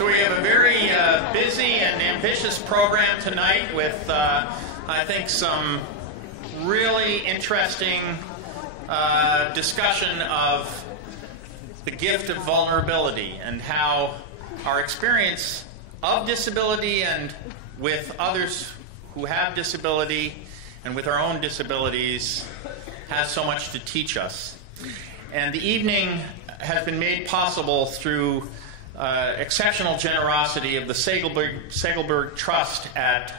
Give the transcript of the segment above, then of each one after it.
So we have a very busy and ambitious program tonight with, I think, some really interesting discussion of the gift of vulnerability and how our experience of disability and with others who have disability and with our own disabilities has so much to teach us. And the evening has been made possible through exceptional generosity of the Segelberg Trust at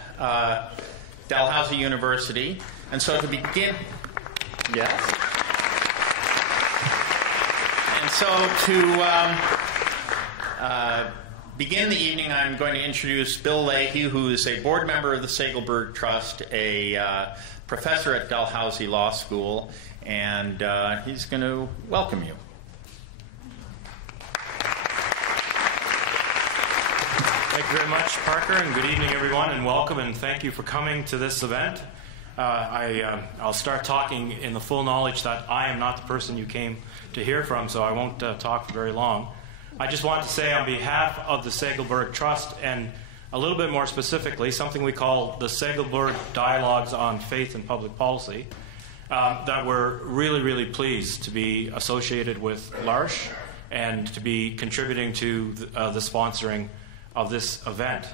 Dalhousie University. And so to begin, yes. And so to begin the evening, I'm going to introduce Bill Leahy, who is a board member of the Segelberg Trust, a professor at Dalhousie Law School, and he's going to welcome you. Thank you very much, Parker, and good evening, everyone, and welcome, and thank you for coming to this event. I'll start talking in the full knowledge that I am not the person you came to hear from, so I won't talk for very long. I just want to say on behalf of the Segelberg Trust, and a little bit more specifically, something we call the Segelberg Dialogues on Faith and Public Policy, that we're really, really pleased to be associated with L'Arche and to be contributing to the sponsoring of this event.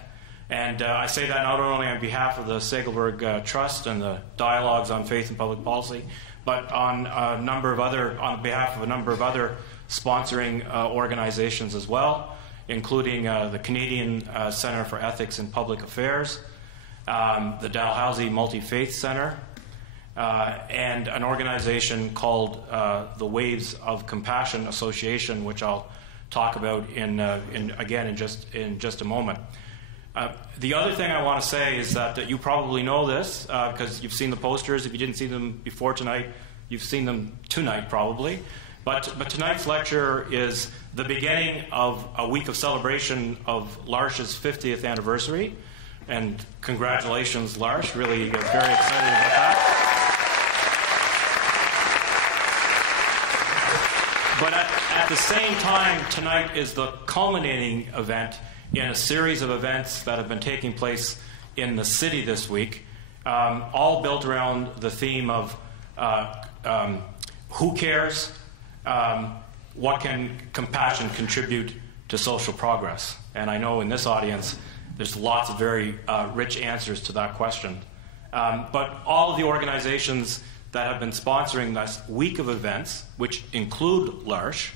And I say that not only on behalf of the Segelberg Trust and the Dialogues on Faith and Public Policy, but on behalf of a number of other sponsoring organizations as well, including the Canadian Centre for Ethics in Public Affairs, the Dalhousie Multi-Faith Centre, and an organization called the Waves of Compassion Association, which I'll talk about in just a moment. The other thing I want to say is that you probably know this because you've seen the posters. If you didn't see them before tonight, you've seen them tonight probably. But tonight's lecture is the beginning of a week of celebration of L'Arche's 50th anniversary. And congratulations, L'Arche. Really very excited about that. But at the same time, tonight is the culminating event in a series of events that have been taking place in the city this week, all built around the theme of who cares, what can compassion contribute to social progress? And I know in this audience there's lots of very rich answers to that question. But all of the organizations that have been sponsoring this week of events, which include L'Arche,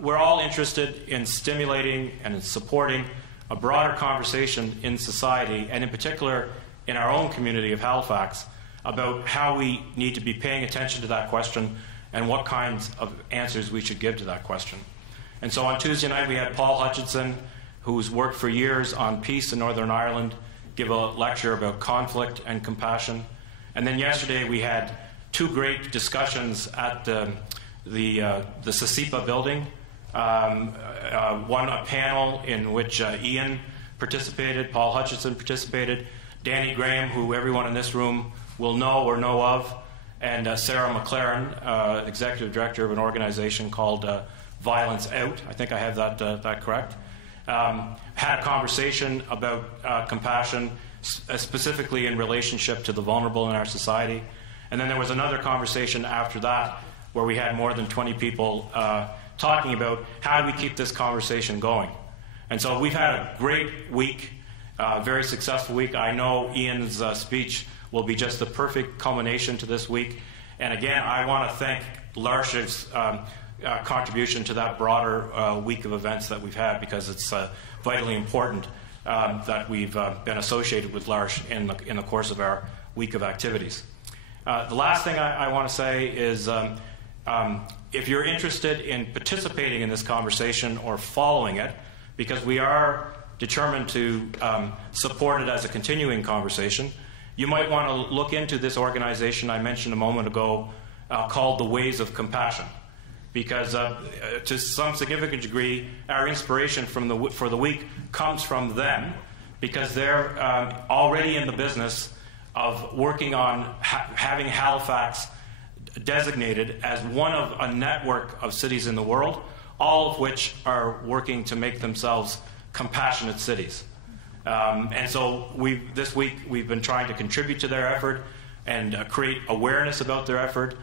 we're all interested in stimulating and in supporting a broader conversation in society, and in particular in our own community of Halifax, about how we need to be paying attention to that question and what kinds of answers we should give to that question. And so on Tuesday night we had Paul Hutchinson, who's worked for years on peace in Northern Ireland, give a lecture about conflict and compassion. And then yesterday we had two great discussions at the CCEPA building. One, a panel in which Ian participated, Paul Hutchinson participated, Danny Graham, who everyone in this room will know or know of, and Sarah McLaren, executive director of an organization called Violence Out. I think I have that correct. Had a conversation about compassion, specifically in relationship to the vulnerable in our society. And then there was another conversation after that where we had more than 20 people talking about how do we keep this conversation going. And so we've had a great week, very successful week. I know Ian's speech will be just the perfect culmination to this week. And again, I want to thank L'Arche's contribution to that broader week of events that we've had, because it's vitally important that we've been associated with L'Arche in the course of our week of activities. The last thing I want to say is if you're interested in participating in this conversation or following it, because we are determined to support it as a continuing conversation, you might want to look into this organization I mentioned a moment ago called the Waves of Compassion. Because to some significant degree, our inspiration for the week comes from them, because they're already in the business of working on having Halifax designated as one of a network of cities in the world, all of which are working to make themselves compassionate cities. And so this week we've been trying to contribute to their effort and create awareness about their effort,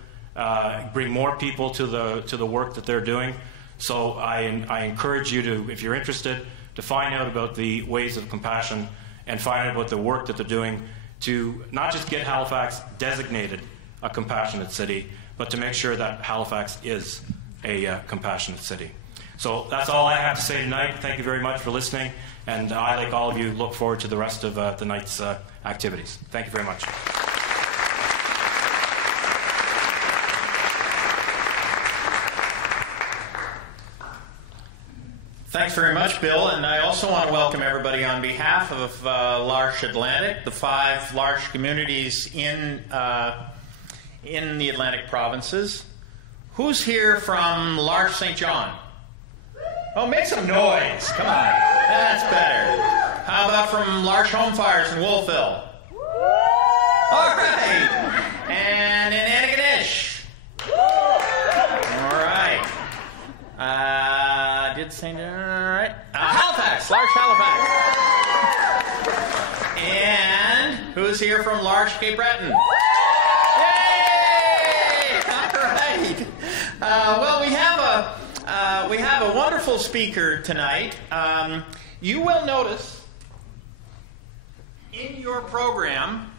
bring more people to the work that they're doing. So I encourage you to, if you're interested, to find out about the ways of compassion and find out about the work that they're doing to not just get Halifax designated a compassionate city, but to make sure that Halifax is a compassionate city. So that's all I have to say tonight. Thank you very much for listening, and I, like all of you, look forward to the rest of the night's activities. Thank you very much. Thanks very much, Bill. And I also want to welcome everybody on behalf of L'Arche Atlantic, the 5 L'Arche communities in the Atlantic provinces. Who's here from L'Arche St. John? Oh, make some noise. Come on. That's better. How about from L'Arche Home Fires in Wolfville? All right. And in Antigonish? All right. All right. Halifax. L'Arche Halifax. And who's here from L'Arche Cape Breton? Yay! All right. Well, we have a wonderful speaker tonight. You will notice in your program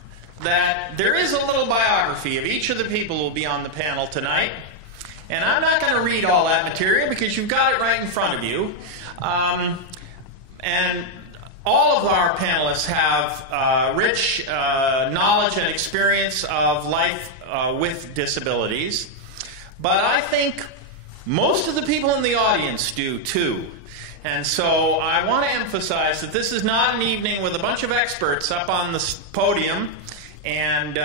that there is a little biography of each of the people who will be on the panel tonight. And I'm not going to read all that material because you've got it right in front of you. And all of our panelists have rich knowledge and experience of life with disabilities. But I think most of the people in the audience do too. And so I want to emphasize that this is not an evening with a bunch of experts up on the podium, and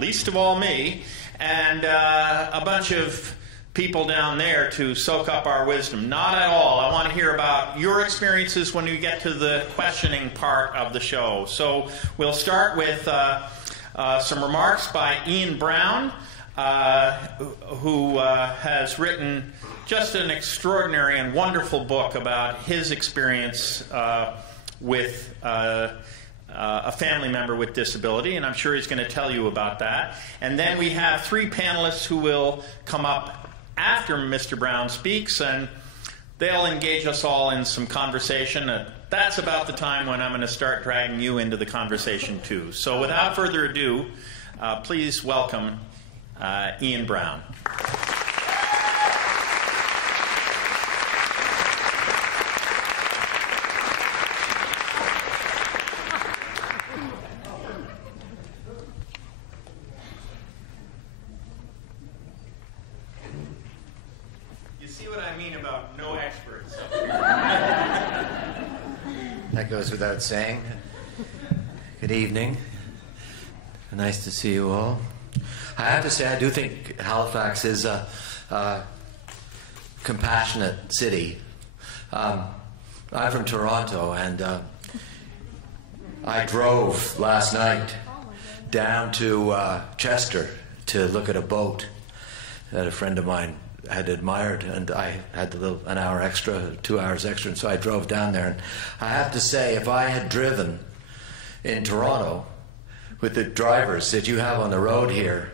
least of all me, and a bunch of people down there to soak up our wisdom. Not at all. I want to hear about your experiences when we get to the questioning part of the show. So we'll start with some remarks by Ian Brown, who has written just an extraordinary and wonderful book about his experience with a family member with disability, and I'm sure he's going to tell you about that. And then we have 3 panelists who will come up after Mr. Brown speaks, and they'll engage us all in some conversation. That's about the time when I'm going to start dragging you into the conversation too. So without further ado, please welcome Ian Brown. That goes without saying. Good evening. Nice to see you all. I have to say, I do think Halifax is a compassionate city. I'm from Toronto, and I drove last night down to Chester to look at a boat that a friend of mine had admired, and I had an hour extra, 2 hours extra, and so I drove down there. And I have to say, if I had driven in Toronto with the drivers that you have on the road here,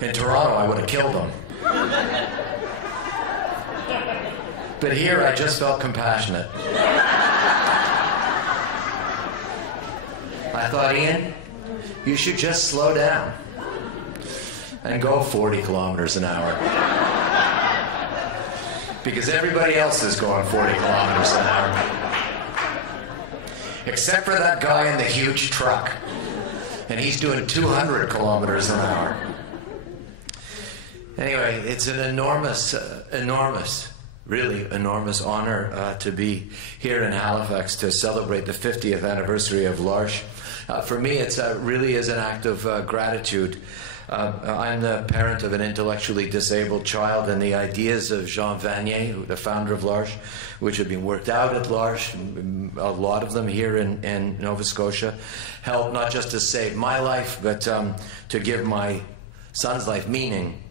in Toronto I would have killed them. But here I just felt compassionate. I thought, Ian, you should just slow down and go 40 kilometers an hour. Because everybody else is going 40 kilometers an hour. Except for that guy in the huge truck. And he's doing 200 kilometers an hour. Anyway, it's an really enormous honor to be here in Halifax to celebrate the 50th anniversary of L'Arche. For me, it really is an act of gratitude. I'm the parent of an intellectually disabled child, and the ideas of Jean Vanier, the founder of L'Arche, which have been worked out at L'Arche, a lot of them here in Nova Scotia, helped not just to save my life, but to give my son's life meaning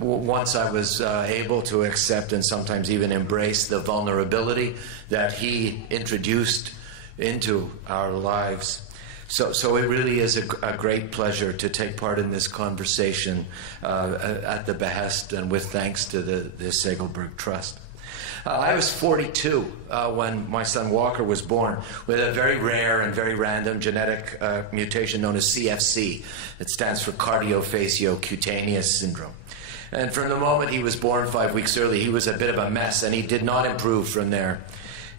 Once I was able to accept and sometimes even embrace the vulnerability that he introduced into our lives. So it really is a great pleasure to take part in this conversation at the behest and with thanks to the Segelberg Trust. I was 42 when my son Walker was born with a very rare and very random genetic mutation known as CFC. It stands for cardiofaciocutaneous syndrome. And from the moment he was born 5 weeks early, he was a bit of a mess, and he did not improve from there.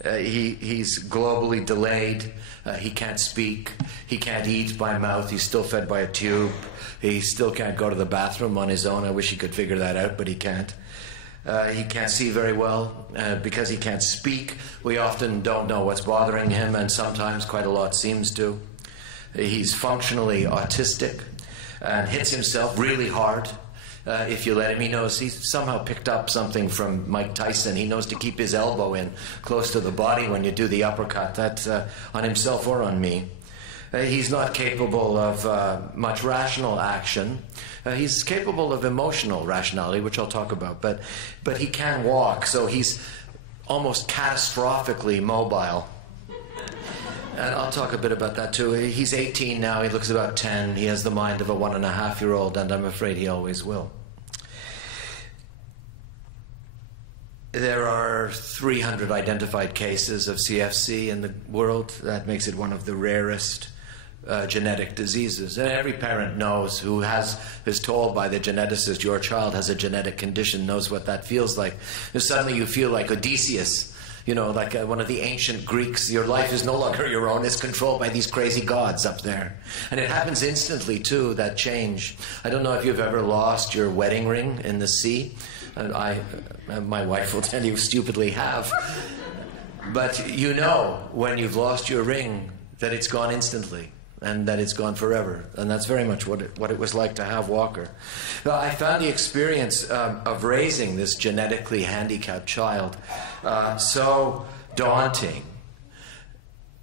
He's globally delayed. He can't speak. He can't eat by mouth. He's still fed by a tube. He still can't go to the bathroom on his own. I wish he could figure that out, but he can't. He can't see very well because he can't speak. We often don't know what's bothering him, and sometimes quite a lot seems to. He's functionally autistic and hits himself really hard. If you let him, he knows he's somehow picked up something from Mike Tyson. He knows to keep his elbow in close to the body when you do the uppercut. That's on himself or on me. He's not capable of much rational action. He's capable of emotional rationality, which I'll talk about, but he can walk, so he's almost catastrophically mobile. And I'll talk a bit about that too. He's 18 now, he looks about 10. He has the mind of a 1.5-year-old, and I'm afraid he always will. There are 300 identified cases of CFC in the world. That makes it one of the rarest genetic diseases. And every parent knows who is told by the geneticist your child has a genetic condition, knows what that feels like. And suddenly you feel like Odysseus, like one of the ancient Greeks. Your life is no longer your own. It's controlled by these crazy gods up there. And it happens instantly, too, that change. I don't know if you've ever lost your wedding ring in the sea. My wife will tell you stupidly have. But you know when you've lost your ring that it's gone instantly and that it's gone forever. And that's very much what it was like to have Walker. Well, I found the experience of raising this genetically handicapped child so daunting,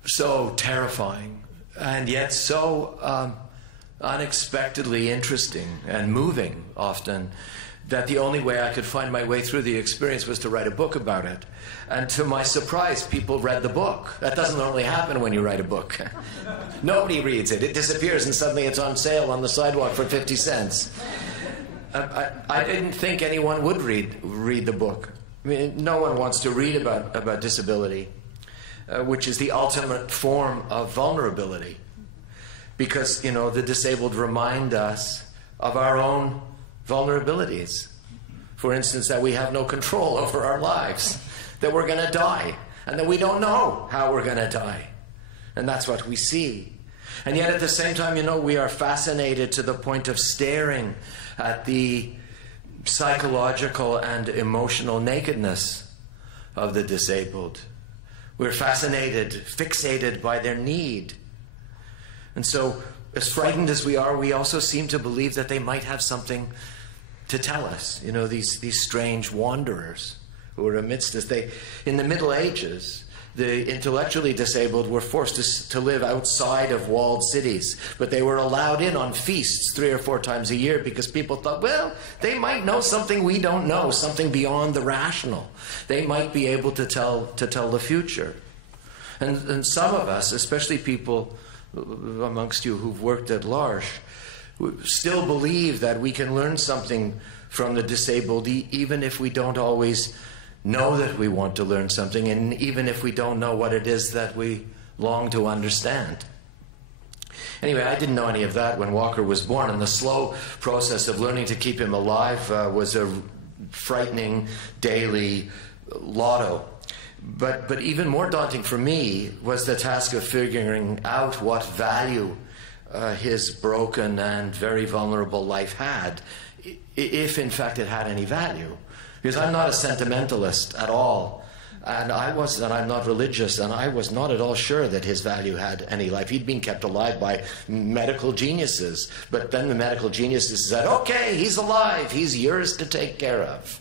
so terrifying, and yet so unexpectedly interesting and moving often, that the only way I could find my way through the experience was to write a book about it. And to my surprise, people read the book. That doesn't normally happen when you write a book. Nobody reads it. It disappears, and suddenly it's on sale on the sidewalk for 50 cents. I didn't think anyone would read the book. I mean, no one wants to read about disability, which is the ultimate form of vulnerability. Because, the disabled remind us of our own vulnerabilities. For instance, that we have no control over our lives, that we're going to die, and that we don't know how we're going to die. And that's what we see. And yet at the same time, we are fascinated to the point of staring at the psychological and emotional nakedness of the disabled. We're fascinated, fixated by their need. And so, as frightened as we are, we also seem to believe that they might have something to tell us. These strange wanderers who are amidst us. In the Middle Ages, the intellectually disabled were forced to live outside of walled cities, but they were allowed in on feasts 3 or 4 times a year because people thought, well, they might know something we don't know, something beyond the rational. They might be able to tell the future. And some of us, especially people amongst you who've worked at L'Arche, still believe that we can learn something from the disabled, even if we don't always know that we want to learn something, and even if we don't know what it is that we long to understand. Anyway, I didn't know any of that when Walker was born, and the slow process of learning to keep him alive was a frightening daily lotto. But even more daunting for me was the task of figuring out what value his broken and very vulnerable life had, if in fact it had any value. Because I'm not a sentimentalist at all, and I'm not religious, and I was not at all sure that his value had any life. He'd been kept alive by medical geniuses, but then the medical geniuses said, okay, he's alive, he's yours to take care of.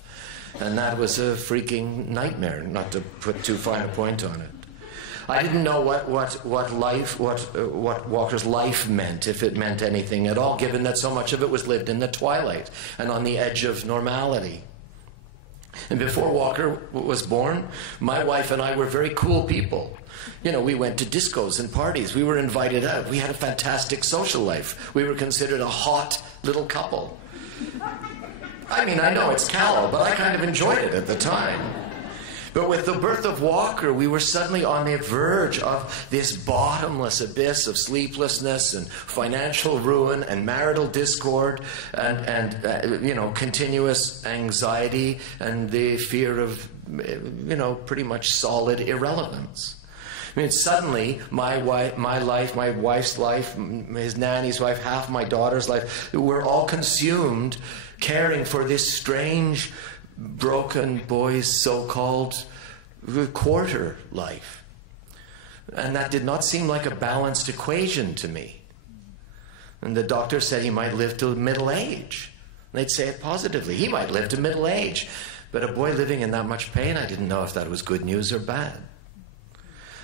And that was a freaking nightmare, not to put too fine a point on it. I didn't know what Walker's life meant, if it meant anything at all, given that so much of it was lived in the twilight and on the edge of normality. And before Walker was born, my wife and I were very cool people. You know, we went to discos and parties. We were invited out. We had a fantastic social life. We were considered a hot little couple. I mean, I know it's callow, but I kind of enjoyed it at the time. But with the birth of Walker, we were suddenly on the verge of this bottomless abyss of sleeplessness and financial ruin and marital discord and you know, continuous anxiety and the fear of, you know, pretty much solid irrelevance. I mean, suddenly my wife, my life, my wife's life, his nanny's life, half my daughter's life, we're all consumed caring for this strange, broken boy's so-called quarter life. And that did not seem like a balanced equation to me. And the doctor said he might live to middle age. They'd say it positively. He might live to middle age. But a boy living in that much pain, I didn't know if that was good news or bad.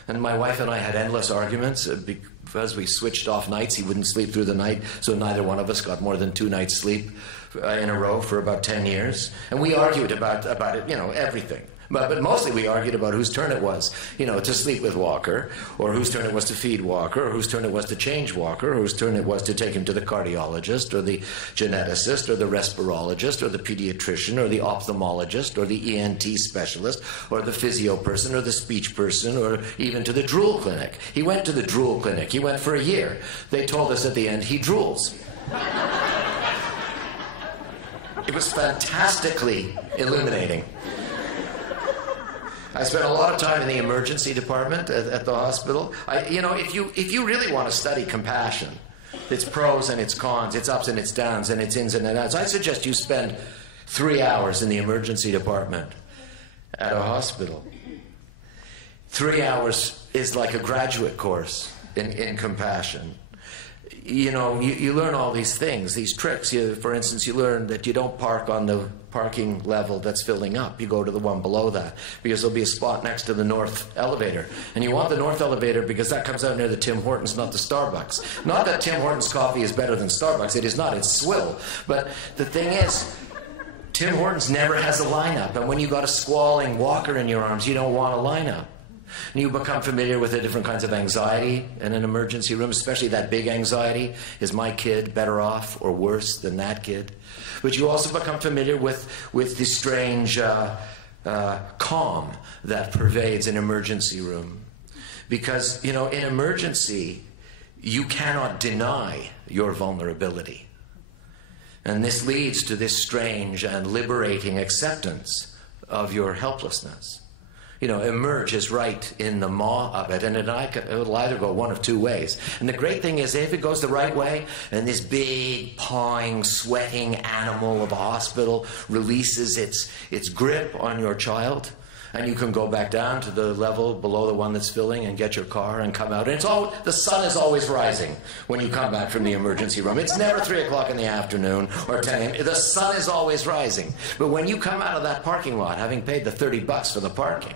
And my wife and I had endless arguments because we switched off nights. He wouldn't sleep through the night, so neither one of us got more than 2 nights sleep in a row for about 10 years. And we argued about it, you know, everything. But mostly we argued about whose turn it was, you know, to sleep with Walker, or whose turn it was to feed Walker, or whose turn it was to change Walker, or whose turn it was to take him to the cardiologist, or the geneticist, or the respirologist, or the pediatrician, or the ophthalmologist, or the ENT specialist, or the physio person, or the speech person, or even to the drool clinic. He went to the drool clinic. He went for a year. They told us at the end he drools. It was fantastically illuminating. I spent a lot of time in the emergency department at the hospital. You know, if you really want to study compassion, its pros and its cons, its ups and its downs, and its ins and outs, I suggest you spend 3 hours in the emergency department at a hospital. 3 hours is like a graduate course in compassion. You know, you learn all these things, these tricks. For instance, you learn that you don't park on the parking level that's filling up. You go to the one below that, because there'll be a spot next to the north elevator. And you want the north elevator because that comes out near the Tim Hortons, not the Starbucks. Not that Tim Hortons coffee is better than Starbucks. It is not. It's swill. But the thing is, Tim Hortons never has a lineup. And when you've got a squalling Walker in your arms, you don't want a lineup. And you become familiar with the different kinds of anxiety in an emergency room, especially that big anxiety. Is my kid better off or worse than that kid? But you also become familiar with the strange calm that pervades an emergency room. Because, you know, in emergency, you cannot deny your vulnerability. And this leads to this strange and liberating acceptance of your helplessness. You know, emerge is right in the maw of it, and it will either go one of 2 ways. And the great thing is, if it goes the right way, and this big, pawing, sweating animal of a hospital releases its grip on your child, and you can go back down to the level below the one that's filling and get your car and come out. And the sun is always rising when you come back from the emergency room. It's never 3 o'clock in the afternoon or 10 a.m. The sun is always rising. But when you come out of that parking lot, having paid the $30 for the parking,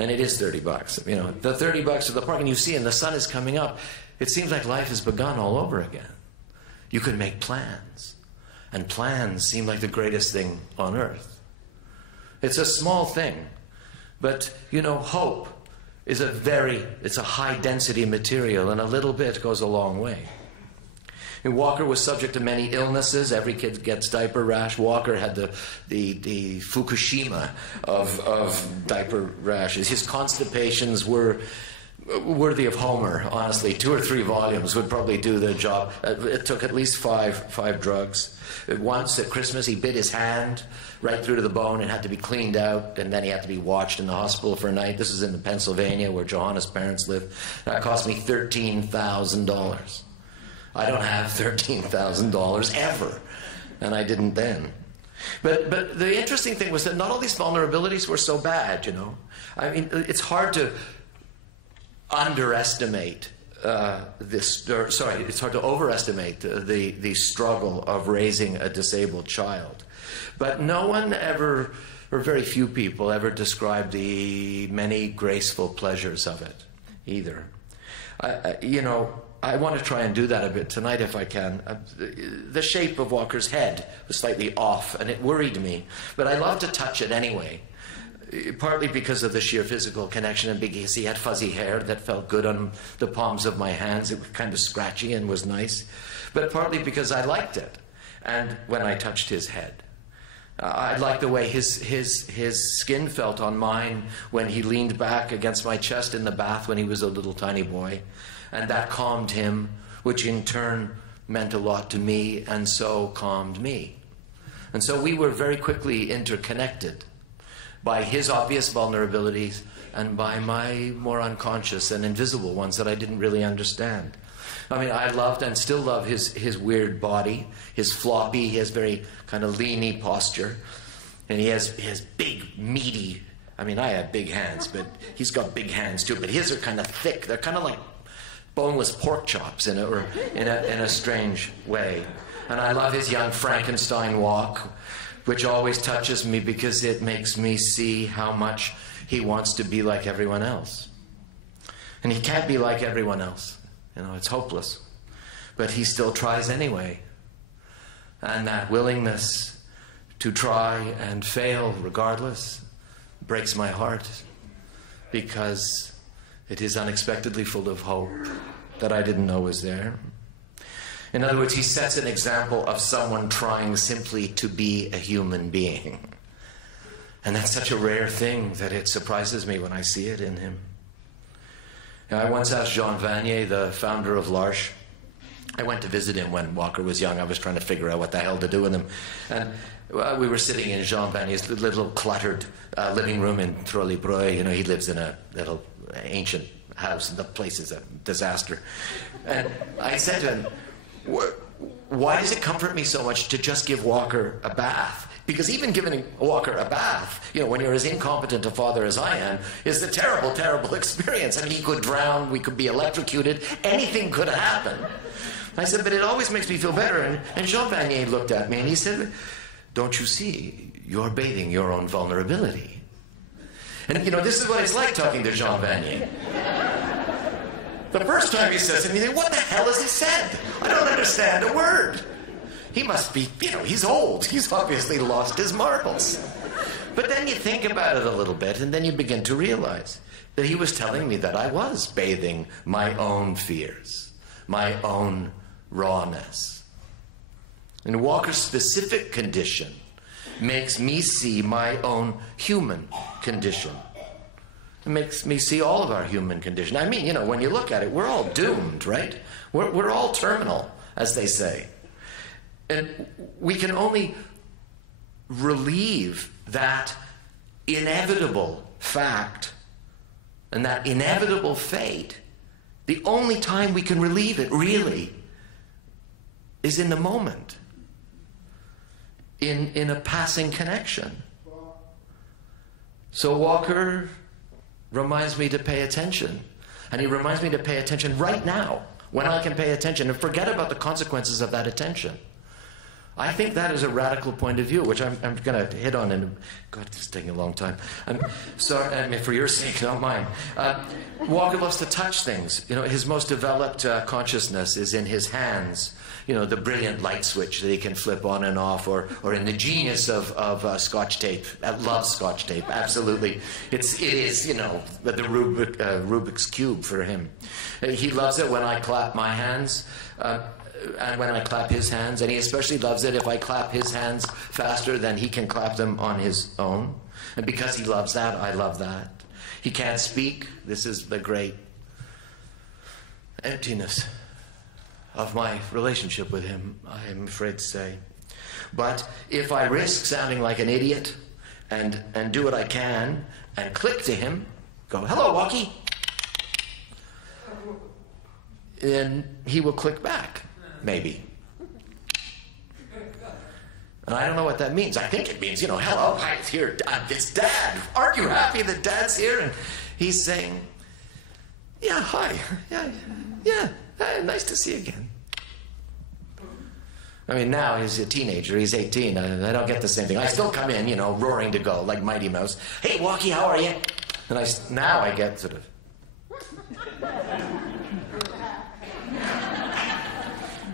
and it is $30, you know, the $30 for the parking, you see, and the sun is coming up, it seems like life has begun all over again. You can make plans, and plans seem like the greatest thing on earth. It's a small thing, but, you know, hope is it's a high-density material, and a little bit goes a long way. And Walker was subject to many illnesses. Every kid gets diaper rash. Walker had the Fukushima of diaper rashes. His constipations were worthy of Homer, honestly. 2 or 3 volumes would probably do the job. It took at least five drugs. Once at Christmas, he bit his hand right through to the bone and had to be cleaned out, and then he had to be watched in the hospital for a night. This is in Pennsylvania, where Johanna's parents live. That cost me $13,000. I don't have $13,000 ever, and I didn't then. But the interesting thing was that not all these vulnerabilities were so bad, you know. I mean, it's hard to underestimate it's hard to overestimate the struggle of raising a disabled child. But no one ever, or very few people, ever described the many graceful pleasures of it either. I want to try and do that a bit tonight if I can. The shape of Walker's head was slightly off, and it worried me. But I love to touch it anyway, partly because of the sheer physical connection and because he had fuzzy hair that felt good on the palms of my hands. It was kind of scratchy and was nice. But partly because I liked it. And when I touched his head, I liked the way his skin felt on mine when he leaned back against my chest in the bath when he was a little tiny boy. And that calmed him, which in turn meant a lot to me, and so calmed me. And so we were very quickly interconnected by his obvious vulnerabilities and by my more unconscious and invisible ones that I didn't really understand. I mean, I loved and still love his weird body, his floppy, he has very kind of leany posture, and he has big, meaty, I mean, I have big hands, but he's got big hands too, but his are kind of thick. They're kind of like boneless pork chops in a strange way. And I love his young Frankenstein walk, which always touches me because it makes me see how much he wants to be like everyone else. And he can't be like everyone else. It's hopeless. But he still tries anyway. And that willingness to try and fail regardless breaks my heart, because it is unexpectedly full of hope that I didn't know was there. In other words, he sets an example of someone trying simply to be a human being. And that's such a rare thing that it surprises me when I see it in him. Now, I once asked Jean Vanier, the founder of L'Arche. I went to visit him when Walker was young. I was trying to figure out what the hell to do with him. And we were sitting in Jean Vanier's little cluttered living room in Trolley-Breuil. He lives in a little ancient house, and the place is a disaster. And I said to him, why does it comfort me so much to just give Walker a bath? Because even giving Walker a bath, when you're as incompetent a father as I am, is a terrible, terrible experience. I mean, he could drown, we could be electrocuted, anything could happen. I said, but it always makes me feel better. And Jean Vanier looked at me and he said, don't you see, you're bathing your own vulnerability. And this is what it's like talking to Jean Vanier. The first time he says it, you think, what the hell has he said? I don't understand a word. He must be, he's old. He's obviously lost his marbles. But then you think about it a little bit, and then you begin to realize that he was telling me that I was bathing my own fears, my own rawness. And Walker's specific condition makes me see my own human condition. It makes me see all of our human condition. I mean, when you look at it, we're all doomed, right? We're all terminal, as they say. And we can only relieve that inevitable fact and that inevitable fate. The only time we can relieve it, really, is in the moment, in a passing connection. So Walker reminds me to pay attention. And he reminds me to pay attention right now, when I can pay attention, and forget about the consequences of that attention. I think that is a radical point of view, which I'm going to hit on in God, this is taking a long time. I'm sorry, I mean, for your sake, not mine. Walker loves to touch things. His most developed consciousness is in his hands. The brilliant light switch that he can flip on and off, or in the genius of Scotch tape. I love Scotch tape, absolutely. It is, the Rubik's Cube for him. He loves it when I clap my hands, and when I clap his hands, and he especially loves it if I clap his hands faster than he can clap them on his own. And because he loves that, I love that. He can't speak. This is the great emptiness of my relationship with him, I am afraid to say. But if I risk sounding like an idiot and do what I can and click to him, go, hello, Walkie, then he will click back, maybe. And I don't know what that means. I think it means, hello, hi, it's here, it's Dad. Aren't you happy that Dad's here? And he's saying, yeah, hi, yeah, nice to see you again. I mean, now he's a teenager. He's 18. I don't get the same thing. I still come in, roaring to go, like Mighty Mouse. Hey, Walkie, how are you? And now I get sort of...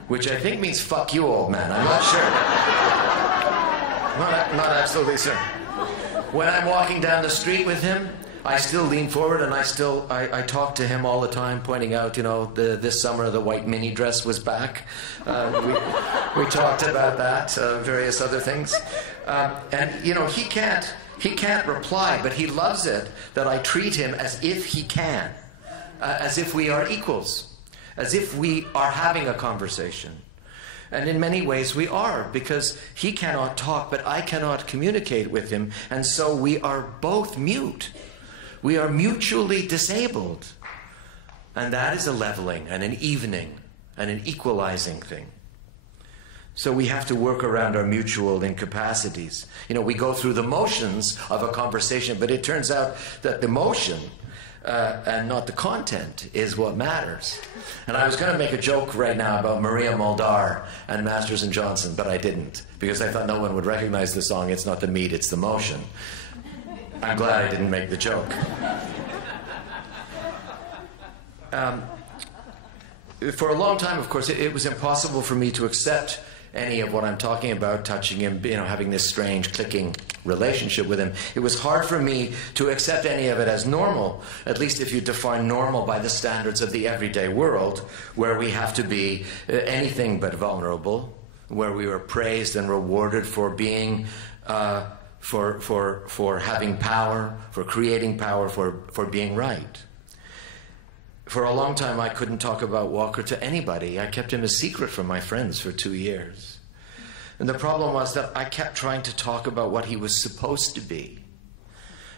which I think means fuck you, old man. I'm not sure. Not absolutely certain. When I'm walking down the street with him, I still lean forward and I talk to him all the time, pointing out, this summer the white mini dress was back. We talked about that, various other things. And he can't reply, but he loves it that I treat him as if he can, as if we are equals, as if we are having a conversation. And in many ways we are, because he cannot talk, but I cannot communicate with him, and so we are both mute. We are mutually disabled. And that is a leveling and an evening and an equalizing thing. So we have to work around our mutual incapacities. We go through the motions of a conversation, but it turns out that the motion and not the content is what matters. And I was going to make a joke right now about Maria Muldaur and Masters and Johnson, but I didn't, because I thought no one would recognize the song. It's not the meat, it's the motion. I'm glad I didn't make the joke. For a long time, of course, it was impossible for me to accept any of what I'm talking about, touching him, having this strange clicking relationship with him. It was hard for me to accept any of it as normal, at least if you define normal by the standards of the everyday world, where we have to be anything but vulnerable, where we were praised and rewarded for being, for having power, for creating power, for being right. For a long time, I couldn't talk about Walker to anybody. I kept him a secret from my friends for 2 years. And the problem was that I kept trying to talk about what he was supposed to be,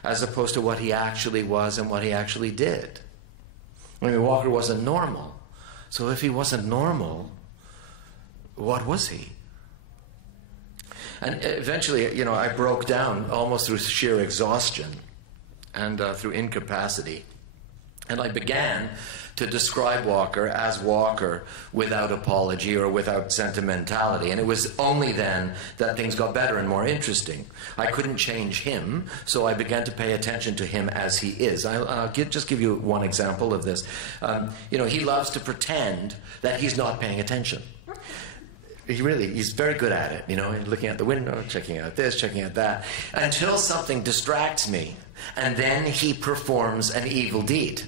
as opposed to what he actually was and what he actually did. I mean, Walker wasn't normal. So if he wasn't normal, what was he? And eventually, I broke down almost through sheer exhaustion and through incapacity. And I began to describe Walker as Walker without apology or without sentimentality. And it was only then that things got better and more interesting. I couldn't change him, so I began to pay attention to him as he is. I'll just give you one example of this. He loves to pretend that he's not paying attention. He's very good at it, looking out the window, checking out this, checking out that, until something distracts me, and then he performs an evil deed.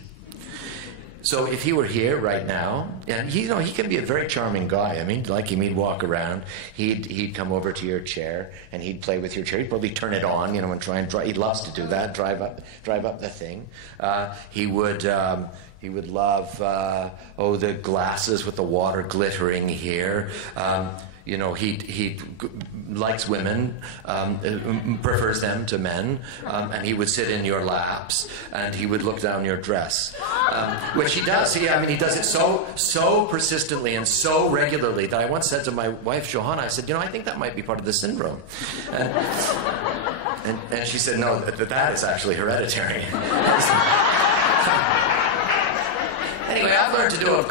So if he were here right now, and he can be a very charming guy. I mean, like he'd walk around, he'd come over to your chair and he'd play with your chair. He'd probably turn it on, and try and drive. He loves to do that. Drive up the thing. He would love the glasses with the water glittering here. He likes women, prefers them to men, and he would sit in your laps, and he would look down your dress, which he does. He does it so persistently and so regularly that I once said to my wife, Johanna, I said, I think that might be part of the syndrome. And she said, no, that is actually hereditary. Anyway, I've learned to do a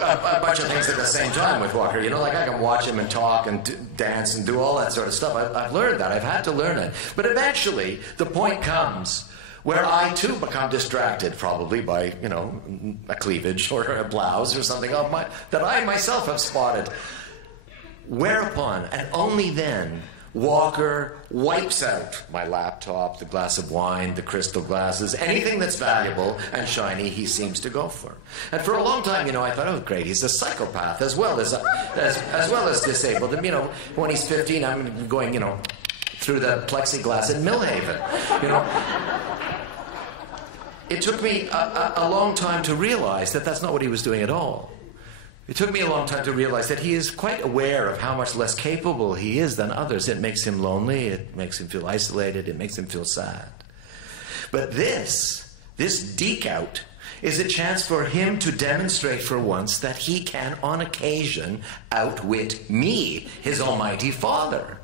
bunch of things at the same time with Walker. Like I can watch him and talk and dance and do all that sort of stuff. I've learned that. I've had to learn it. But eventually, the point comes where I, too, become distracted, probably by, a cleavage or a blouse or something that I myself have spotted. Whereupon, and only then, Walker wipes out my laptop, the glass of wine, the crystal glasses, anything that's valuable and shiny he seems to go for. And for a long time, I thought, oh, great, he's a psychopath as well as disabled. And, when he's 15, I'm going, through the plexiglass in Millhaven. It took me a long time to realize that that's not what he was doing at all. It took me a long time to realize that he is quite aware of how much less capable he is than others. It makes him lonely, it makes him feel isolated, it makes him feel sad. But this deke out is a chance for him to demonstrate for once that he can, on occasion, outwit me, his almighty father.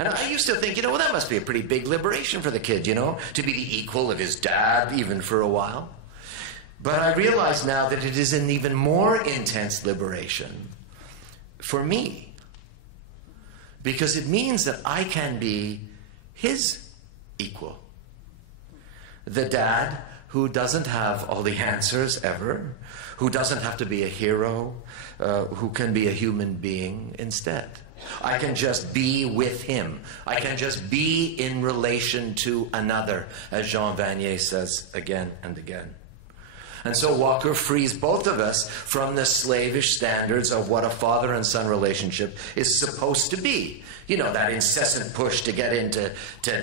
And I used to think, that must be a pretty big liberation for the kid, to be the equal of his dad, even for a while. But I realize now that it is an even more intense liberation for me. because it means that I can be his equal. The dad who doesn't have all the answers ever, who doesn't have to be a hero, who can be a human being instead. I can just be with him. I can just be in relation to another, as Jean Vanier says again and again. And so Walker frees both of us from the slavish standards of what a father and son relationship is supposed to be. You know, that incessant push to get into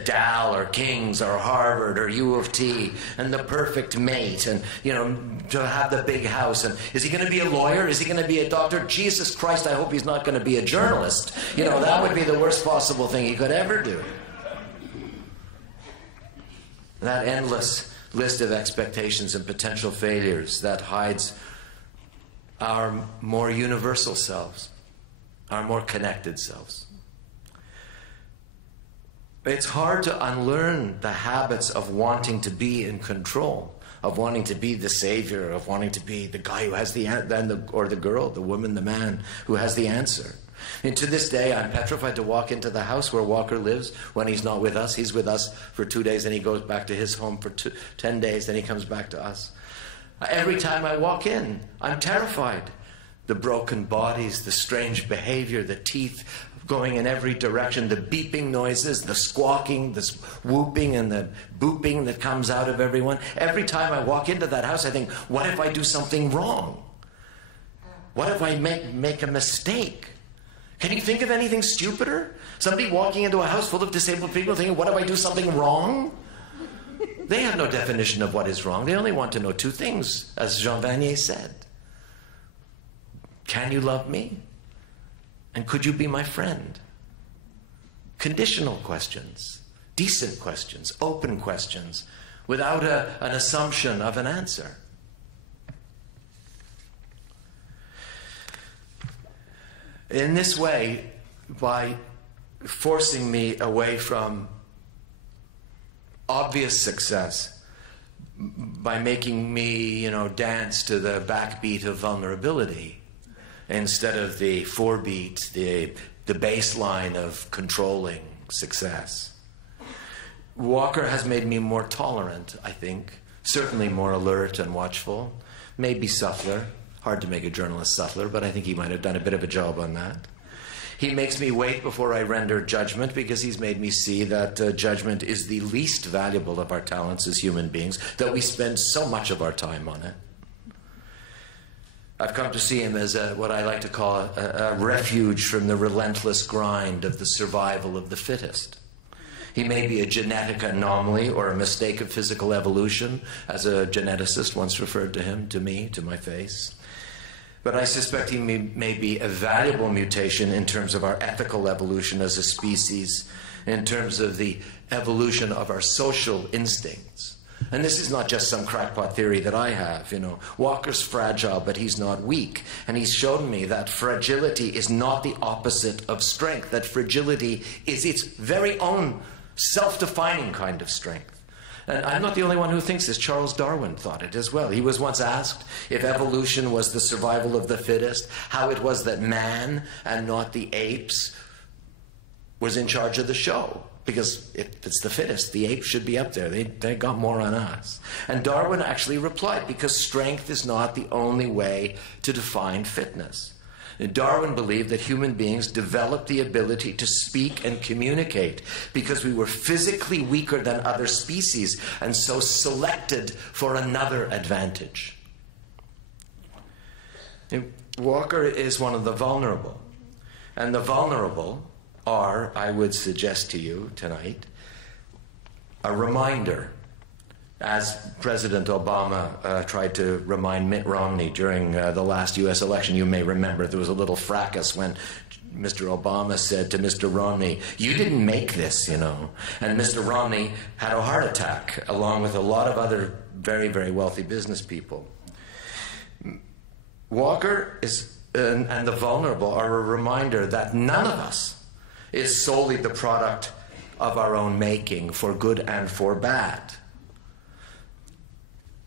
Dal or King's or Harvard or U of T, and the perfect mate, and, you know, to have the big house. And is he going to be a lawyer? Is he going to be a doctor? Jesus Christ, I hope he's not going to be a journalist. You know, that would be the worst possible thing he could ever do. That endless list of expectations and potential failures that hides our more universal selves, our more connected selves. It's hard to unlearn the habits of wanting to be in control, of wanting to be the savior, of wanting to be the guy who has the or the girl, the woman, the man who has the answer. And to this day, I'm petrified to walk into the house where Walker lives when he's not with us. He's with us for 2 days, then he goes back to his home for 10 days, then he comes back to us. Every time I walk in, I'm terrified. The broken bodies, the strange behavior, the teeth going in every direction, the beeping noises, the squawking, the whooping and the booping that comes out of everyone. Every time I walk into that house, I think, what if I do something wrong? What if I make a mistake? Can you think of anything stupider? Somebody walking into a house full of disabled people thinking, what if I do something wrong? They have no definition of what is wrong. They only want to know two things, as Jean Vanier said. Can you love me? And could you be my friend? Conditional questions, decent questions, open questions, without an assumption of an answer. In this way, by forcing me away from obvious success, by making me, dance to the backbeat of vulnerability, instead of the forebeat, the baseline of controlling success. Walker has made me more tolerant, I think, certainly more alert and watchful, maybe subtler. Hard to make a journalist subtler, but I think he might have done a bit of a job on that. He makes me wait before I render judgment because he's made me see that judgment is the least valuable of our talents as human beings, that we spend so much of our time on it. I've come to see him as what I like to call a refuge from the relentless grind of the survival of the fittest. He may be a genetic anomaly or a mistake of physical evolution, as a geneticist once referred to him, to me, to my face. But I suspect he may be a valuable mutation in terms of our ethical evolution as a species, in terms of the evolution of our social instincts. And this is not just some crackpot theory that I have, Walker's fragile, but he's not weak. And he's shown me that fragility is not the opposite of strength, that fragility is its very own self-defining kind of strength. And I'm not the only one who thinks this. Charles Darwin thought it as well. He was once asked if evolution was the survival of the fittest, how it was that man and not the apes was in charge of the show. Because if it's the fittest, the apes should be up there. They got more on us. And Darwin actually replied, because strength is not the only way to define fitness. And Darwin believed that human beings developed the ability to speak and communicate because we were physically weaker than other species and so selected for another advantage. And Walker is one of the vulnerable. And the vulnerable are, I would suggest to you tonight, a reminder, as President Obama tried to remind Mitt Romney during the last U.S. election. You may remember there was a little fracas when Mr. Obama said to Mr. Romney, "You didn't make this, And Mr. Romney had a heart attack, along with a lot of other very, very wealthy business people. Walker and the vulnerable are a reminder that none of us is solely the product of our own making, for good and for bad.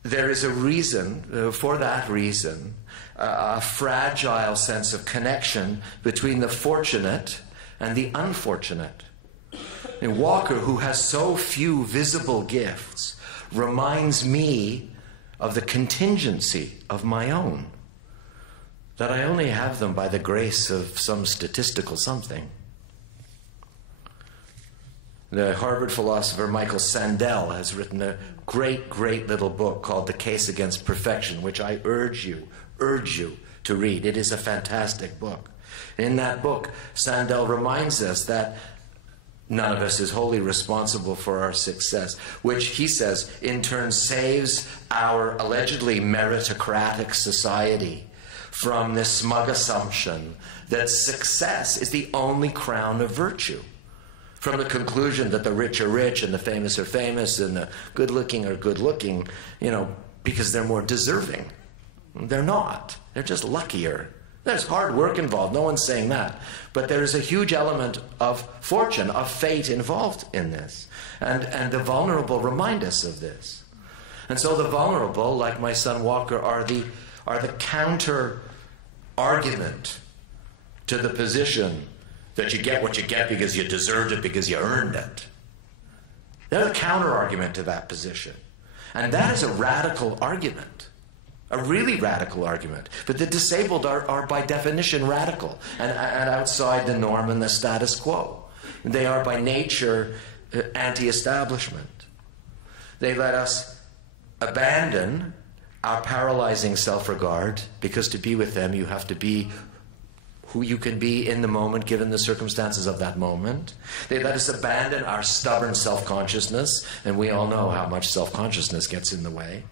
There is a reason, for that reason, a fragile sense of connection between the fortunate and the unfortunate. And Walker, who has so few visible gifts, reminds me of the contingency of my own, that I only have them by the grace of some statistical something. The Harvard philosopher Michael Sandel has written a great, great little book called The Case Against Perfection, which I urge you to read. It is a fantastic book. In that book, Sandel reminds us that none of us is wholly responsible for our success, which he says in turn saves our allegedly meritocratic society from this smug assumption that success is the only crown of virtue. From the conclusion that the rich are rich and the famous are famous and the good-looking are good-looking, because they're more deserving. They're not. They're just luckier. There's hard work involved. No one's saying that. But there's a huge element of fortune, of fate involved in this. And the vulnerable remind us of this. And so the vulnerable, like my son Walker, are the counter argument to the position that you get what you get because you deserved it, because you earned it. They're the counter-argument to that position. And that is a radical argument, a really radical argument. But the disabled are by definition radical and outside the norm and the status quo. They are by nature anti-establishment. They let us abandon our paralyzing self-regard, because to be with them you have to be who you can be in the moment, given the circumstances of that moment. They let us abandon our stubborn self-consciousness, and we all know how much self-consciousness gets in the way.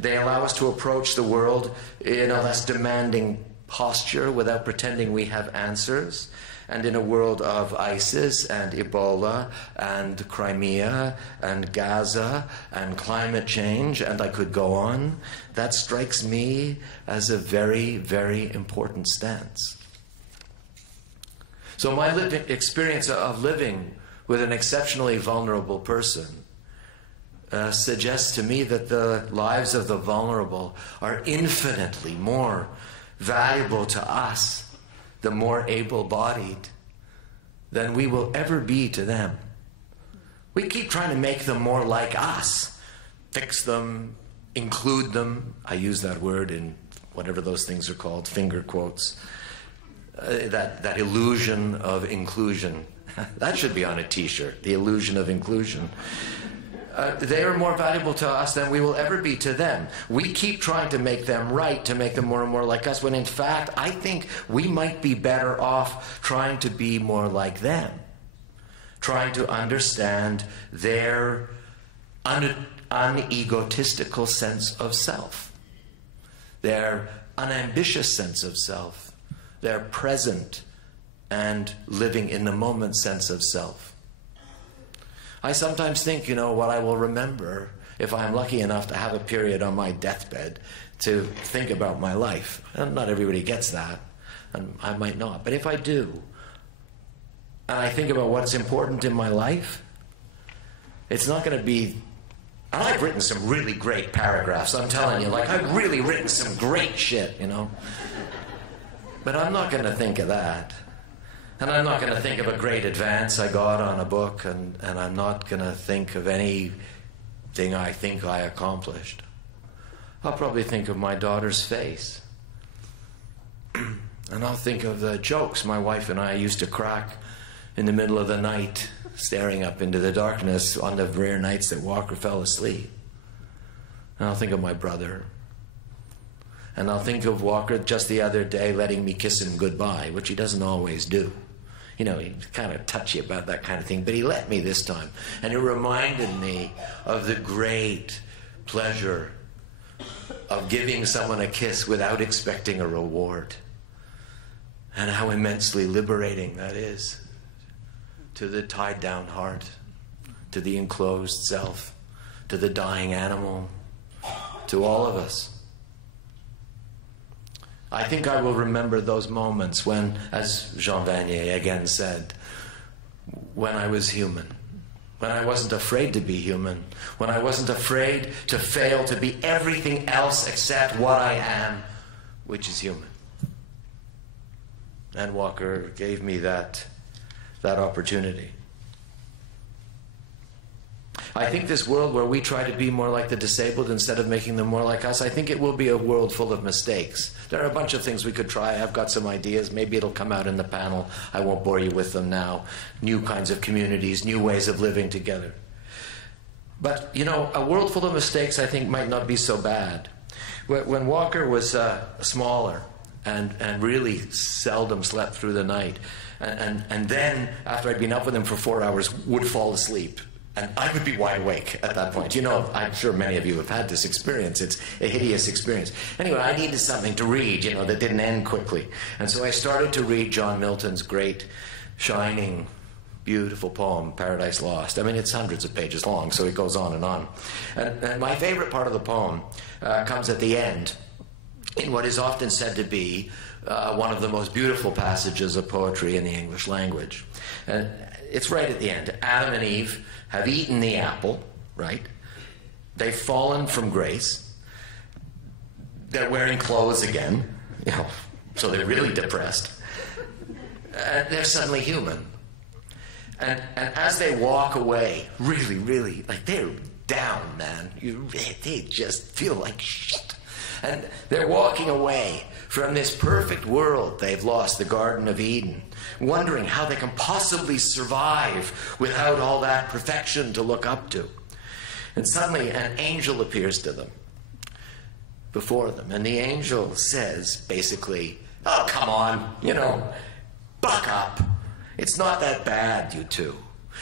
They allow us to approach the world in a less demanding posture without pretending we have answers. And in a world of ISIS and Ebola and Crimea and Gaza and climate change, and I could go on, that strikes me as a very, very important stance. So my experience of living with an exceptionally vulnerable person suggests to me that the lives of the vulnerable are infinitely more valuable to us, the more able-bodied, than we will ever be to them. We keep trying to make them more like us, fix them, include them. I use that word in whatever those things are called, finger quotes. That illusion of inclusion. That should be on a t-shirt, the illusion of inclusion. They are more valuable to us than we will ever be to them. We keep trying to make them right, to make them more and more like us, when in fact, I think we might be better off trying to be more like them, trying to understand their unegotistical sense of self, their unambitious sense of self, their present and living in the moment sense of self. I sometimes think, what I will remember if I'm lucky enough to have a period on my deathbed to think about my life. And not everybody gets that, and I might not. But if I do, and I think about what's important in my life, it's not going to be... And I've written some really great paragraphs, I'm telling you. I've really written some great shit, But I'm not going to think of that. And I'm not going to think of a great advance I got on a book, and I'm not going to think of anything I think I accomplished. I'll probably think of my daughter's face. And I'll think of the jokes my wife and I used to crack in the middle of the night, staring up into the darkness on the rare nights that Walker fell asleep. And I'll think of my brother. And I'll think of Walker just the other day letting me kiss him goodbye, which he doesn't always do. He's kind of touchy about that kind of thing, but he let me this time. And it reminded me of the great pleasure of giving someone a kiss without expecting a reward. And how immensely liberating that is to the tied down heart, to the enclosed self, to the dying animal, to all of us. I think I will remember those moments when, as Jean Vanier again said, when I was human, when I wasn't afraid to be human, when I wasn't afraid to fail to be everything else except what I am, which is human. And Walker gave me that that opportunity. I think this world where we try to be more like the disabled instead of making them more like us, I think it will be a world full of mistakes. There are a bunch of things we could try. I've got some ideas. Maybe it'll come out in the panel. I won't bore you with them now. New kinds of communities, new ways of living together. But, you know, a world full of mistakes I think might not be so bad. When Walker was smaller and really seldom slept through the night, and then, after I'd been up with him for 4 hours, would fall asleep. And I would be wide awake at that point. You know, I'm sure many of you have had this experience. It's a hideous experience. Anyway, I needed something to read, you know, that didn't end quickly. And so I started to read John Milton's great, shining, beautiful poem, Paradise Lost. I mean, it's hundreds of pages long, so it goes on and on. And my favorite part of the poem comes at the end, in what is often said to be one of the most beautiful passages of poetry in the English language. And it's right at the end. Adam and Eve have eaten the apple, right? They've fallen from grace. They're wearing clothes again, you know, so they're really depressed. They're suddenly human. And as they walk away, really, like they're down, man. They just feel like shit. And they're walking away from this perfect world they've lost, the Garden of Eden, wondering how they can possibly survive without all that perfection to look up to. And suddenly an angel appears to them, before them, and the angel says, basically, oh, come on, you know, buck up. It's not that bad, you two.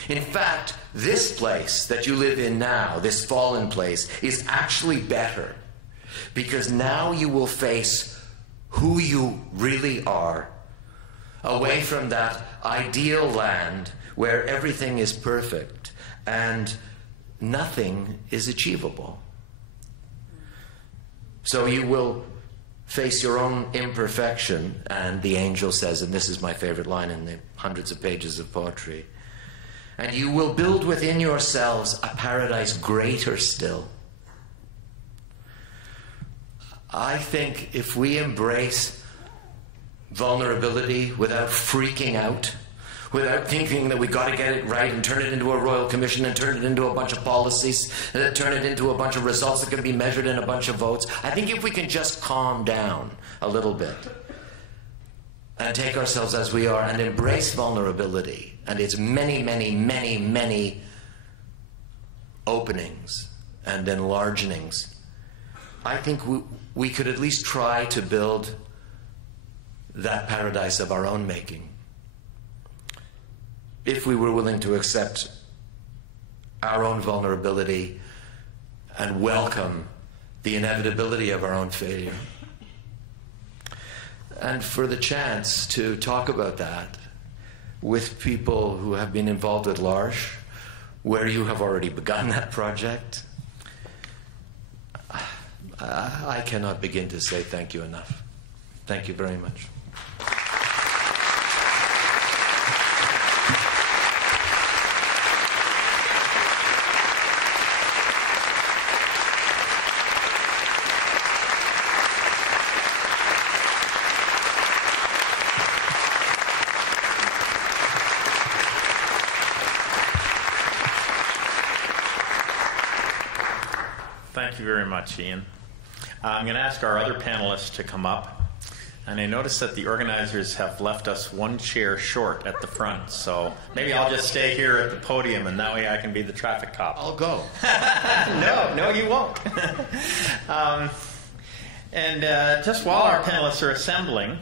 In fact, this place that you live in now, this fallen place, is actually better, because now you will face who you really are, away from that ideal land where everything is perfect and nothing is achievable. So you will face your own imperfection, and the angel says, and this is my favorite line in the hundreds of pages of poetry, and you will build within yourselves a paradise greater still. I think if we embrace vulnerability without freaking out, without thinking that we got to get it right and turn it into a royal commission and turn it into a bunch of policies and then turn it into a bunch of results that can be measured in a bunch of votes, I think if we can just calm down a little bit and take ourselves as we are and embrace vulnerability and its many, many, many, many openings and enlargenings, I think we could at least try to build that paradise of our own making, if we were willing to accept our own vulnerability and welcome the inevitability of our own failure. And for the chance to talk about that with people who have been involved at L'Arche, where you have already begun that project, I cannot begin to say thank you enough. Thank you very much. Thank you very much, Ian. I'm going to ask our other panelists to come up. And I notice that the organizers have left us one chair short at the front, so maybe I'll just stay here at the podium, and that way I can be the traffic cop. I'll go. No, you won't. Just while our panelists are assembling,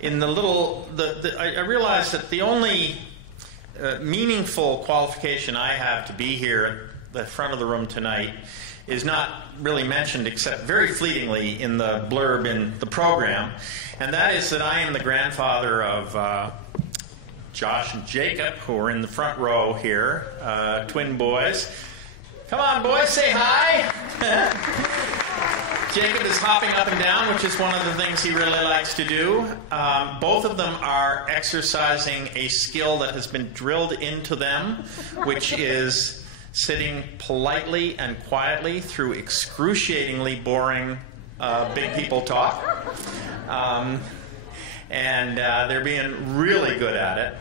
in the little, I realized that the only meaningful qualification I have to be here at the front of the room tonight is not really mentioned except very fleetingly in the blurb in the program, and that is that I am the grandfather of Josh and Jacob, who are in the front row here, twin boys. Come on, boys, say hi. Jacob is hopping up and down, which is one of the things he really likes to do. Both of them are exercising a skill that has been drilled into them, which is sitting politely and quietly through excruciatingly boring big people talk. and they're being really good at it.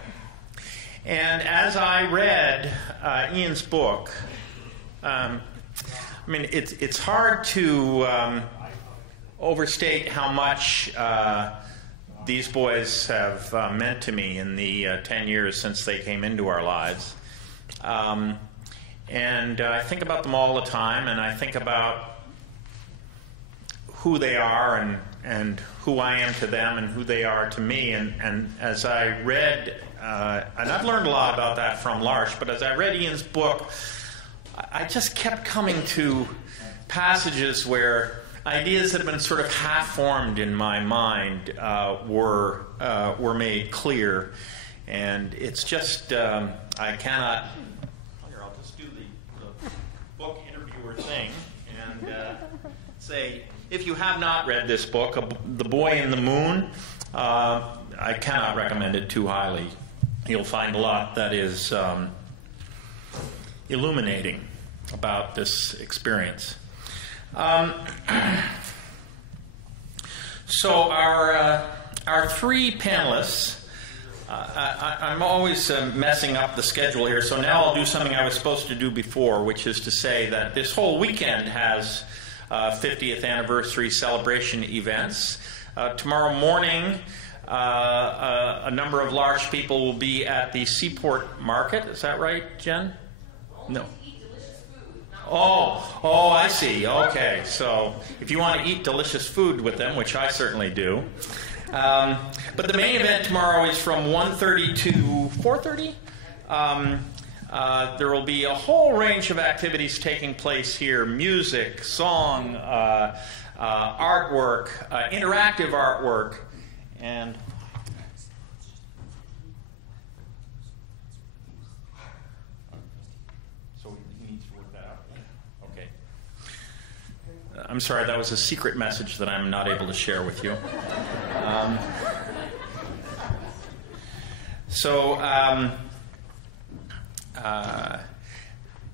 And as I read Ian's book, I mean, it's hard to overstate how much these boys have meant to me in the 10 years since they came into our lives. And I think about them all the time, and I think about who they are and who I am to them and who they are to me. And as I read, and I've learned a lot about that from L'Arche, but as I read Ian's book, I just kept coming to passages where ideas that have been sort of half-formed in my mind were made clear. And it's just, I cannot... Here, I'll just do the book interviewer thing and say, if you have not read this book, The Boy in the Moon, I cannot recommend it too highly. You'll find a lot that is illuminating about this experience. So our three panelists, I'm always messing up the schedule here, so now I'll do something I was supposed to do before, which is to say that this whole weekend has 50th anniversary celebration events. Tomorrow morning, a number of large people will be at the Seaport Market. Is that right, Jen? No. Oh, I see. Okay, so if you want to eat delicious food with them, which I certainly do. But the main event tomorrow is from 1:30 to 4:30. There will be a whole range of activities taking place here: music, song, artwork, interactive artwork, and so he needs to work that out. Okay. I'm sorry, that was a secret message that I'm not able to share with you.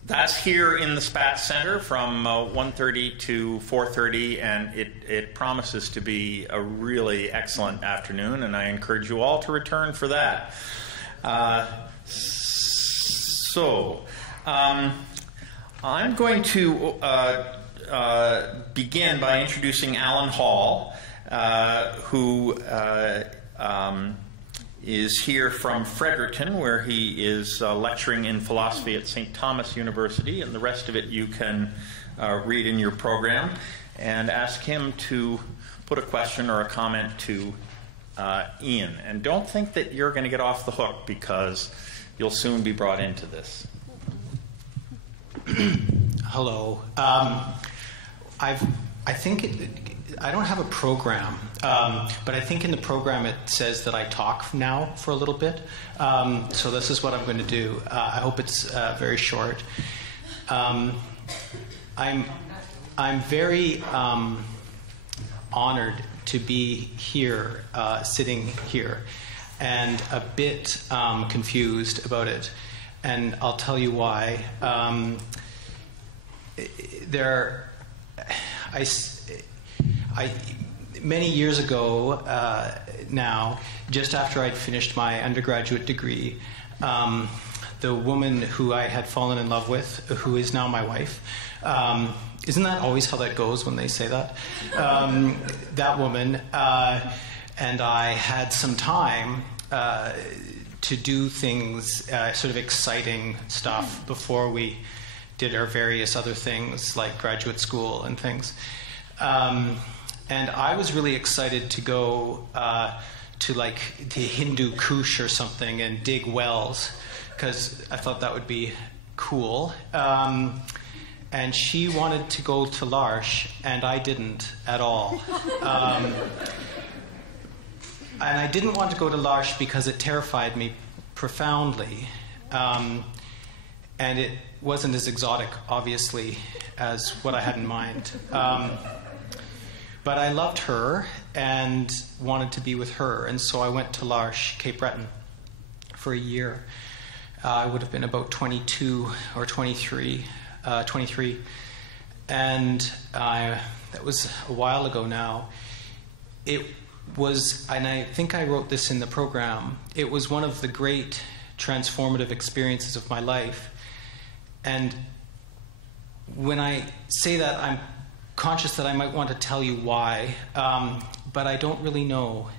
That's here in the Spatz Center from 1:30 to 4:30, and it promises to be a really excellent afternoon, and I encourage you all to return for that. I'm going to begin by introducing Alan Hall, who is here from Fredericton, where he is lecturing in philosophy at St. Thomas University, and the rest of it you can read in your program, and ask him to put a question or a comment to Ian. And don't think that you're going to get off the hook, because you'll soon be brought into this. Hello. I don't have a program, but I think in the program it says that I talk now for a little bit. So this is what I'm going to do. I hope it's very short. I'm very honored to be here, sitting here, and a bit confused about it. And I'll tell you why. Many years ago now, just after I'd finished my undergraduate degree, the woman who I had fallen in love with, who is now my wife, isn't that always how that goes when they say that? That woman and I had some time to do things, sort of exciting stuff, before we did our various other things like graduate school and things. And I was really excited to go to like the Hindu Kush or something and dig wells, because I thought that would be cool. And she wanted to go to L'Arche, and I didn't at all. And I didn't want to go to L'Arche because it terrified me profoundly. And it wasn't as exotic, obviously, as what I had in mind. But I loved her and wanted to be with her, and so I went to L'Arche, Cape Breton, for a year. I would have been about 22 or 23, and that was a while ago now. was, and I think I wrote this in the program, it was one of the great transformative experiences of my life. And when I say that, I'm conscious that I might want to tell you why, but I don't really know.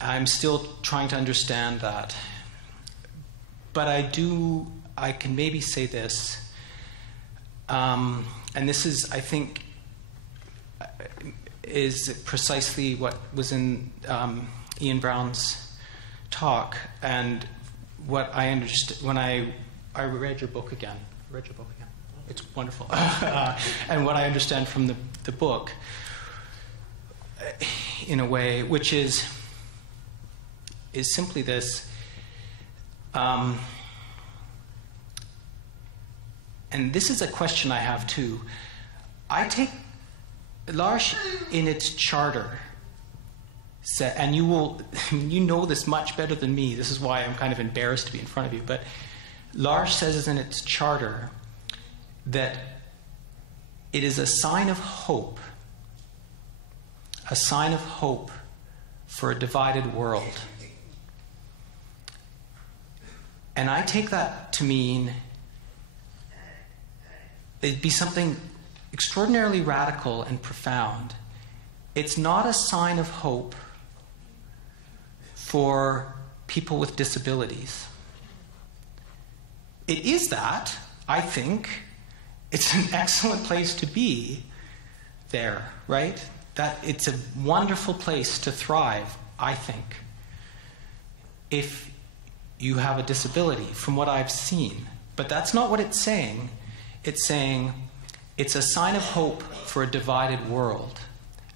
I'm still trying to understand that. But I can maybe say this, and this is, I think, is precisely what was in Ian Brown's talk, and what I understood when I read your book again. It's wonderful. And what I understand from the book, in a way, which is simply this. And this is a question I have too. I take L'Arche in its charter, and you know this much better than me. This is why I'm kind of embarrassed to be in front of you. But L'Arche says in its charter that it is a sign of hope for a divided world. And I take that to mean it'd be something extraordinarily radical and profound. It's not a sign of hope for people with disabilities. It is that, I think. It's an excellent place to be there, right? That it's a wonderful place to thrive, I think, if you have a disability, from what I've seen. But that's not what it's saying. It's saying it's a sign of hope for a divided world.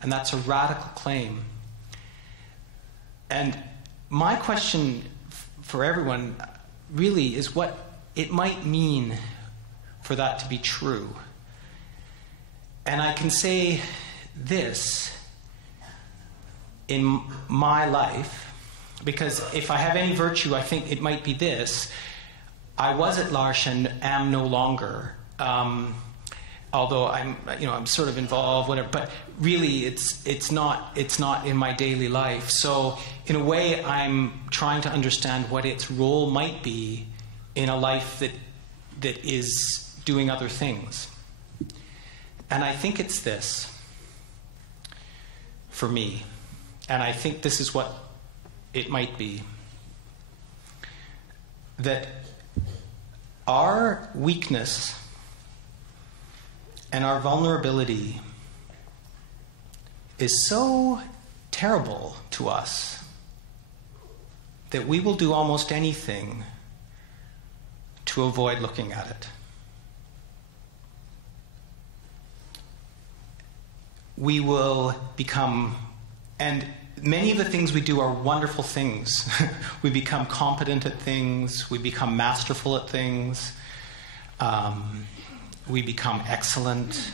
And that's a radical claim. And my question for everyone really is what it might mean for that to be true. And I can say this in my life, because if I have any virtue, I think it might be this. I was at L'Arche and am no longer. Although I'm sort of involved, whatever. But really, it's not in my daily life. So in a way, I'm trying to understand what its role might be in a life that is doing other things. And I think it's this for me. And I think this is what it might be. That our weakness and our vulnerability is so terrible to us that we will do almost anything to avoid looking at it. We will become, and many of the things we do are wonderful things. We become competent at things, we become masterful at things, we become excellent,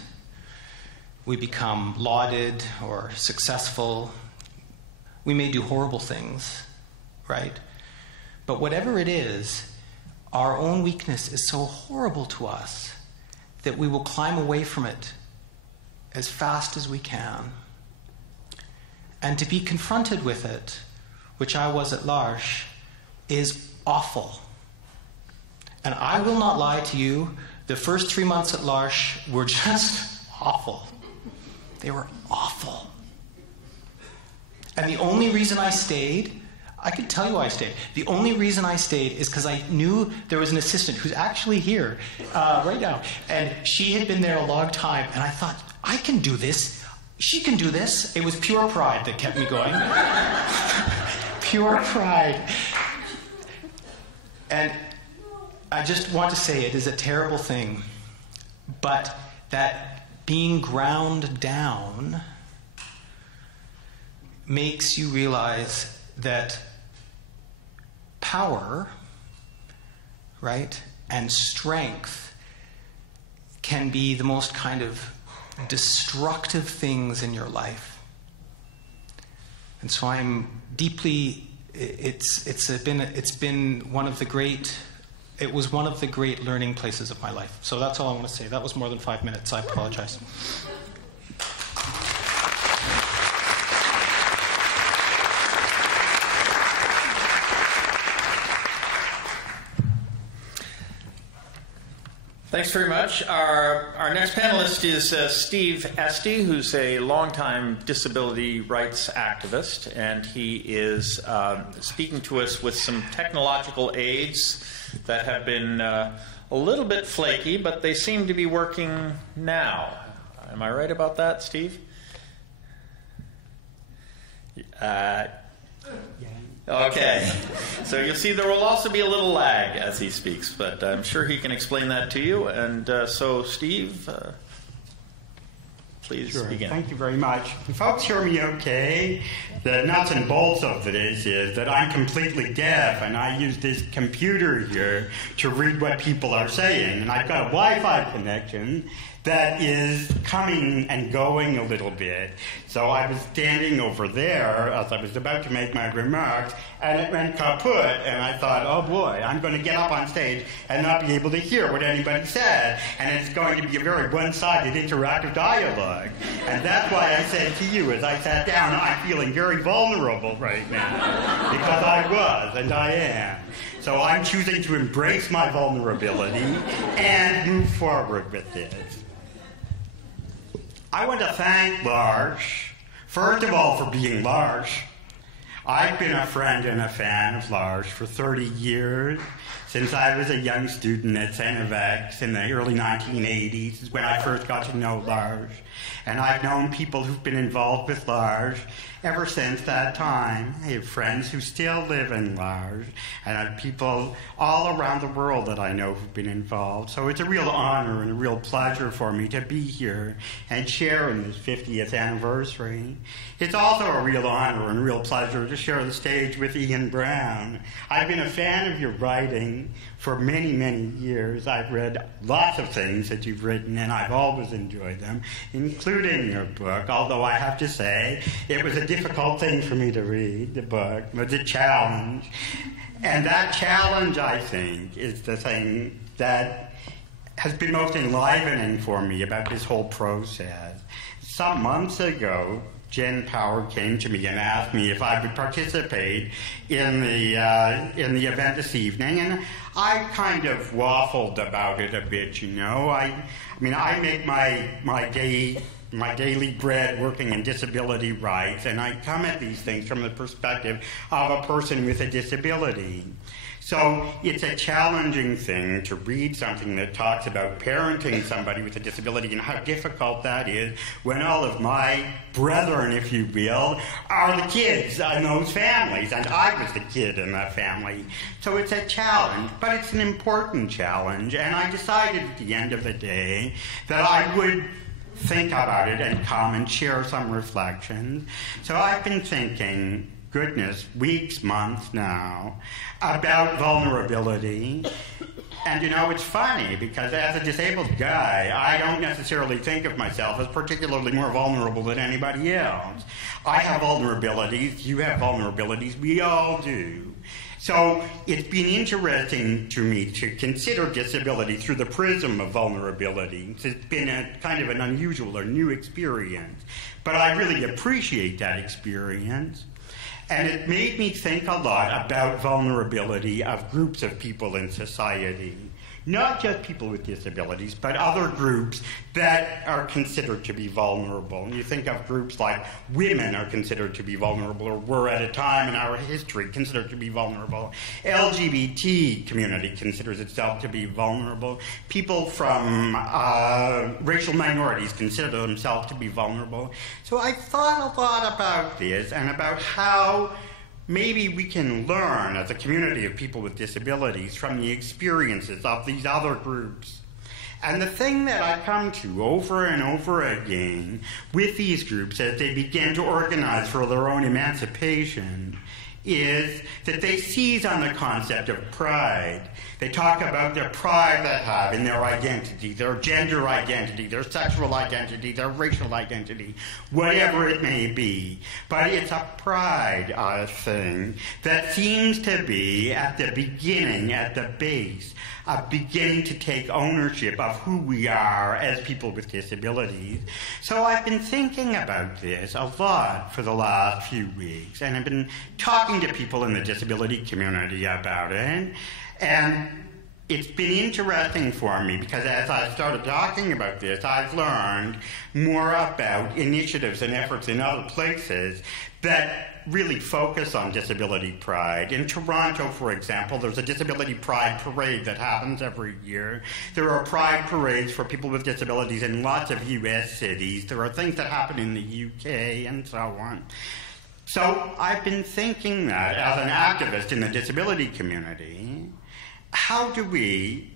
we become lauded or successful. We may do horrible things, right? But whatever it is, our own weakness is so horrible to us that we will climb away from it as fast as we can. And to be confronted with it, which I was at L'Arche, is awful. And I will not lie to you, the first 3 months at L'Arche were just awful. They were awful. And the only reason I stayed, I could tell you why I stayed. The only reason I stayed is because I knew there was an assistant who's actually here right now. And she had been there a long time. And I thought, I can do this. She can do this. It was pure pride that kept me going. Pure pride. And I just want to say it is a terrible thing. But that being ground down makes you realize that power, right, and strength can be the most kind of destructive things in your life. And so I'm deeply, it's been one of the great, it was one of the great learning places of my life. So that's all I want to say. That was more than 5 minutes. I apologize. Thanks very much. Our next panelist is Steve Esty, who's a longtime disability rights activist, and he is speaking to us with some technological aids that have been a little bit flaky, but they seem to be working now. Am I right about that, Steve? Okay. So you'll see there will also be a little lag as he speaks, but I'm sure he can explain that to you. And so, Steve, please begin. Thank you very much. Can folks hear me okay? The nuts and bolts of this is that I'm completely deaf, and I use this computer here to read what people are saying. And I've got a Wi-Fi connection that is coming and going a little bit. So I was standing over there as I was about to make my remarks, and it went kaput, and I thought, oh boy, I'm going to get up on stage and not be able to hear what anybody said, and it's going to be a very one-sided interactive dialogue. And that's why I said to you as I sat down, I'm feeling very vulnerable right now, because I was, and I am. So I'm choosing to embrace my vulnerability and move forward with this. I want to thank Lars, first of all, for being Lars. I've been a friend and a fan of Lars for 30 years, since I was a young student at St. Evex in the early 1980s, is when I first got to know Lars. And I've known people who've been involved with Lars ever since that time. I have friends who still live in Lars, and I have people all around the world that I know who've been involved. So it's a real honor and a real pleasure for me to be here and share in this 50th anniversary. It's also a real honor and a real pleasure to share the stage with Ian Brown. I've been a fan of your writing for many, many years. I've read lots of things that you've written, and I've always enjoyed them, including your book, although I have to say it was a difficult thing for me to read. The book was a challenge. And that challenge, I think, is the thing that has been most enlivening for me about this whole process. Some months ago, Jen Power came to me and asked me if I would participate in the event this evening, and I kind of waffled about it a bit, you know. I mean, I make my daily bread working in disability rights, and I come at these things from the perspective of a person with a disability. So it's a challenging thing to read something that talks about parenting somebody with a disability and how difficult that is when all of my brethren, if you will, are the kids in those families, and I was the kid in that family. So it's a challenge, but it's an important challenge, and I decided at the end of the day that I would think about it and come and share some reflections. So I've been thinking, goodness, weeks, months now, about vulnerability. And you know, it's funny, because as a disabled guy, I don't necessarily think of myself as particularly more vulnerable than anybody else. I have vulnerabilities, you have vulnerabilities, we all do. So it's been interesting to me to consider disability through the prism of vulnerability. It's been a kind of an unusual or new experience, but I really appreciate that experience. And it made me think a lot about vulnerability of groups of people in society. Not just people with disabilities, but other groups that are considered to be vulnerable. And you think of groups like women are considered to be vulnerable, or were at a time in our history considered to be vulnerable. LGBT community considers itself to be vulnerable. People from racial minorities consider themselves to be vulnerable. So I thought a lot about this and about how maybe we can learn as a community of people with disabilities from the experiences of these other groups. And the thing that I come to over and over again with these groups as they begin to organize for their own emancipation is that they seize on the concept of pride. They talk about their pride they have in their identity, their gender identity, their sexual identity, their racial identity, whatever it may be. But it's a pride thing that seems to be at the beginning, at the base, of beginning to take ownership of who we are as people with disabilities. So I've been thinking about this a lot for the last few weeks, and I've been talking to people in the disability community about it. And it's been interesting for me because as I started talking about this, I've learned more about initiatives and efforts in other places that really focus on disability pride. In Toronto, for example, there's a disability pride parade that happens every year. There are pride parades for people with disabilities in lots of U.S. cities. There are things that happen in the U.K. and so on. So I've been thinking that as an activist in the disability community, how do we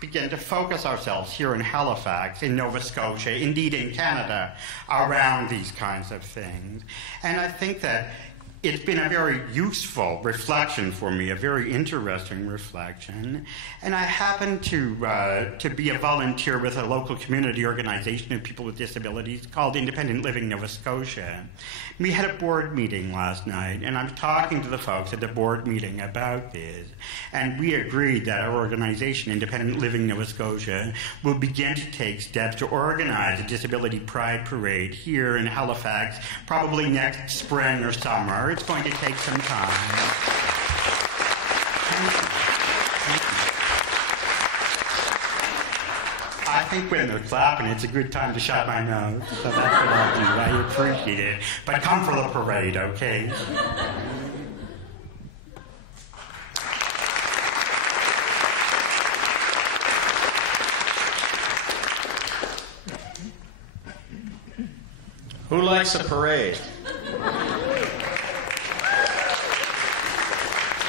begin to focus ourselves here in Halifax, in Nova Scotia, indeed in Canada, around these kinds of things? And I think that it's been a very useful reflection for me, a very interesting reflection. And I happen to be a volunteer with a local community organization of people with disabilities called Independent Living Nova Scotia. We had a board meeting last night, and I'm talking to the folks at the board meeting about this. And we agreed that our organization, Independent Living Nova Scotia, will begin to take steps to organize a Disability Pride Parade here in Halifax, probably next spring or summer. It's going to take some time. I think when they're clapping, it's a good time to shut my nose. So that's what I'll do. I appreciate it. But come for the parade, okay? Who likes a parade?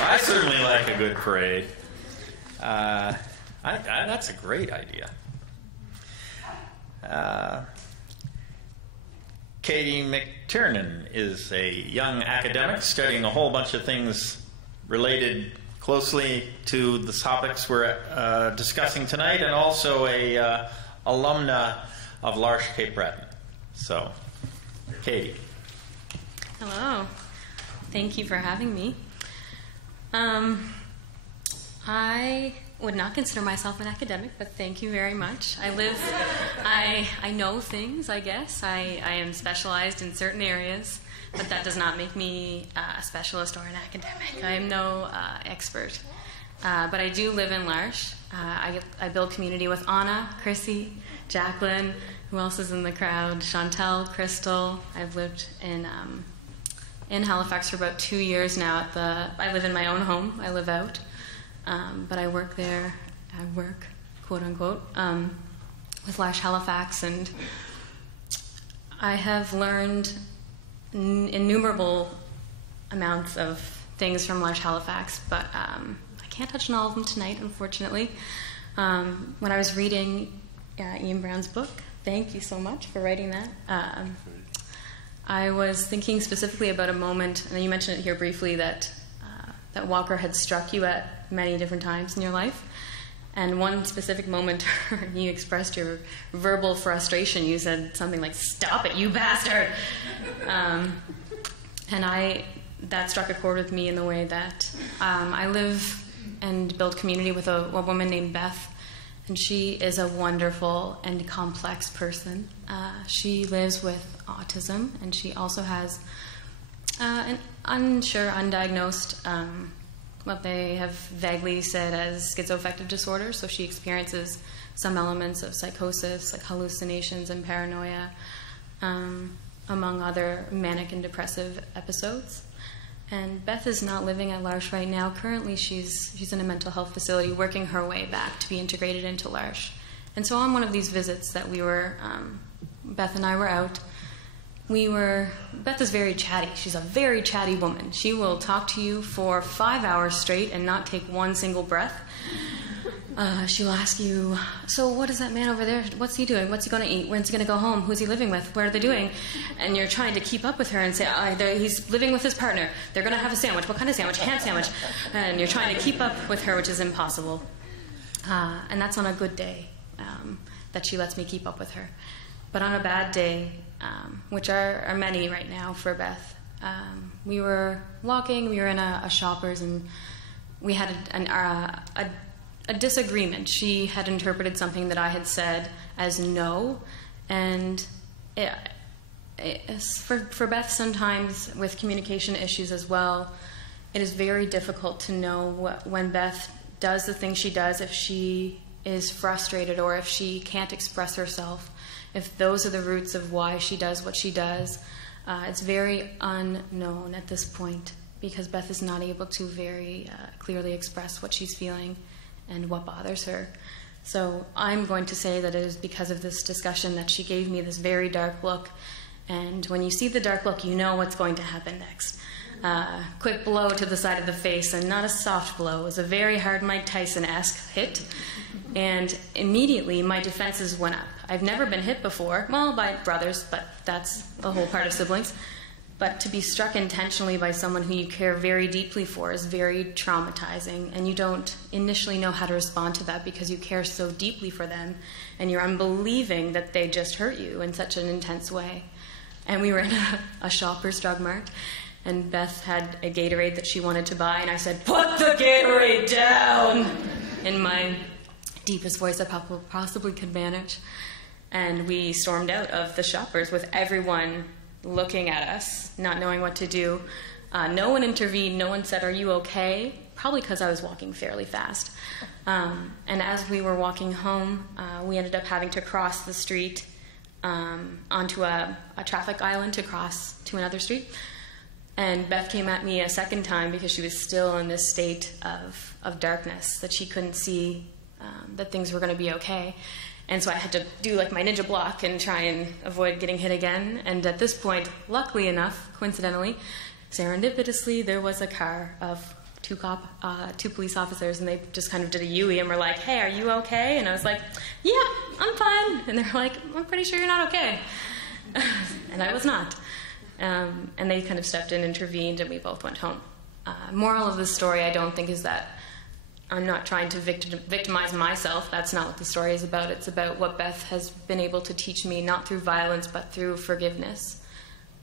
I certainly like a good parade. That's a great idea. Katie McTiernan is a young academic studying a whole bunch of things related closely to the topics we're discussing tonight, and also a alumna of L'Arche Cape Breton. So, Katie. Hello. Thank you for having me. I would not consider myself an academic, but thank you very much. I know things, I guess. I am specialized in certain areas, but that does not make me a specialist or an academic. I am no expert. But I do live in L'Arche. I build community with Anna, Chrissy, Jacqueline, who else is in the crowd? Chantel, Crystal. I've lived in Halifax for about 2 years now. I live in my own home. I live out. But I work there, quote unquote, with L'Arche Halifax, and I have learned innumerable amounts of things from L'Arche Halifax, but I can't touch on all of them tonight, unfortunately. When I was reading Ian Brown's book, thank you so much for writing that, I was thinking specifically about a moment, and you mentioned it here briefly, that Walker had struck you at many different times in your life. And one specific moment you expressed your verbal frustration. You said something like, "Stop it, you bastard!" And that struck a chord with me in the way that I live and build community with a woman named Beth. And she is a wonderful and complex person. She lives with autism, and she also has an undiagnosed, what they have vaguely said as schizoaffective disorder. So she experiences some elements of psychosis, like hallucinations and paranoia, among other manic and depressive episodes. And Beth is not living at L'Arche right now. Currently, she's in a mental health facility working her way back to be integrated into L'Arche. And so on one of these visits that we were, Beth and I were out, Beth is very chatty. She's a very chatty woman. She will talk to you for 5 hours straight and not take one single breath. She'll ask you, "So what is that man over there? What's he doing? What's he going to eat? When's he going to go home? Who's he living with? What are they doing?" And you're trying to keep up with her and say, "He's living with his partner. They're going to have a sandwich. What kind of sandwich? Ham sandwich." And you're trying to keep up with her, which is impossible. And that's on a good day that she lets me keep up with her. But on a bad day, which are many right now for Beth, we were walking, we were in a Shoppers, and we had a disagreement. She had interpreted something that I had said as no, and for Beth, sometimes with communication issues as well, it is very difficult to know when Beth does the thing she does, if she is frustrated or if she can't express herself, if those are the roots of why she does what she does, it's very unknown at this point, because Beth is not able to very clearly express what she's feeling and what bothers her. So I'm going to say that it is because of this discussion that she gave me this very dark look. And when you see the dark look, you know what's going to happen next. Quick blow to the side of the face, and not a soft blow. It was a very hard Mike Tyson-esque hit. And immediately my defenses went up. I've never been hit before, well, by brothers, but that's the whole part of siblings. But to be struck intentionally by someone who you care very deeply for is very traumatizing, and you don't initially know how to respond to that because you care so deeply for them, and you're unbelieving that they just hurt you in such an intense way. And we were in a Shoppers Drug Mart, and Beth had a Gatorade that she wanted to buy, and I said, "Put the Gatorade down!" in my deepest voice I possibly could manage. And we stormed out of the Shoppers with everyone looking at us, not knowing what to do. No one intervened. No one said, "Are you okay?" Probably because I was walking fairly fast. And as we were walking home, we ended up having to cross the street onto a traffic island to cross to another street. And Beth came at me a second time because she was still in this state of darkness, that she couldn't see that things were going to be okay. And so I had to do like my ninja block and try and avoid getting hit again. And at this point, luckily enough, coincidentally, serendipitously, there was a car of two police officers, and they just kind of did a U-ey and were like, "Hey, are you okay?" And I was like, "Yeah, I'm fine." And they're like, "I'm pretty sure you're not okay." And I was not. And they kind of stepped in, intervened, and we both went home. Moral of the story, I don't think, is that I'm not trying to victimize myself. That's not what the story is about. It's about what Beth has been able to teach me, not through violence, but through forgiveness,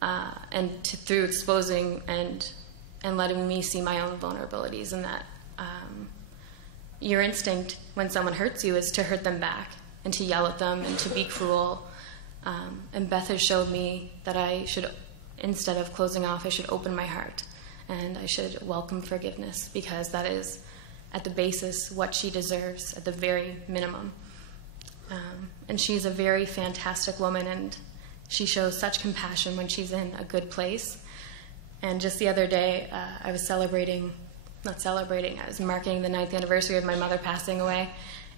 and through exposing and letting me see my own vulnerabilities, and that your instinct when someone hurts you is to hurt them back and to yell at them and to be cruel. And Beth has showed me that I should, instead of closing off, I should open my heart, and I should welcome forgiveness, because that is at the basis what she deserves at the very minimum. And she's a very fantastic woman, and she shows such compassion when she's in a good place. And just the other day, I was I was marking the 9th anniversary of my mother passing away,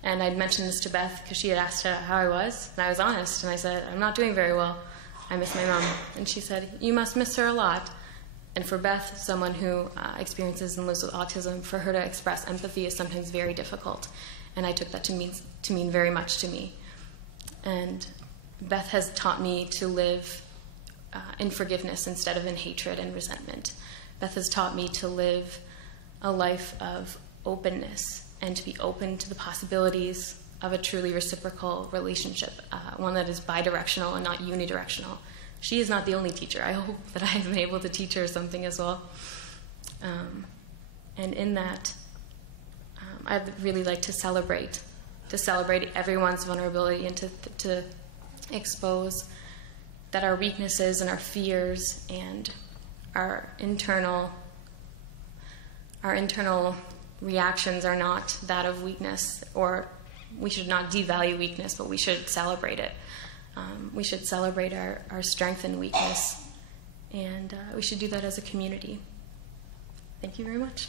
and I'd mentioned this to Beth because she had asked how I was, and I was honest, and I said, "I'm not doing very well. I miss my mom." And she said, "You must miss her a lot." And for Beth, someone who experiences and lives with autism, for her to express empathy is sometimes very difficult. And I took that to mean very much to me. And Beth has taught me to live in forgiveness instead of in hatred and resentment. Beth has taught me to live a life of openness and to be open to the possibilities of a truly reciprocal relationship, one that is bidirectional and not unidirectional. She is not the only teacher. I hope that I've been able to teach her something as well. And in that, I'd really like to celebrate everyone's vulnerability, and to expose that our weaknesses and our fears and our internal reactions are not that of weakness, or we should not devalue weakness, but we should celebrate it. We should celebrate our strength and weakness, and we should do that as a community. Thank you very much.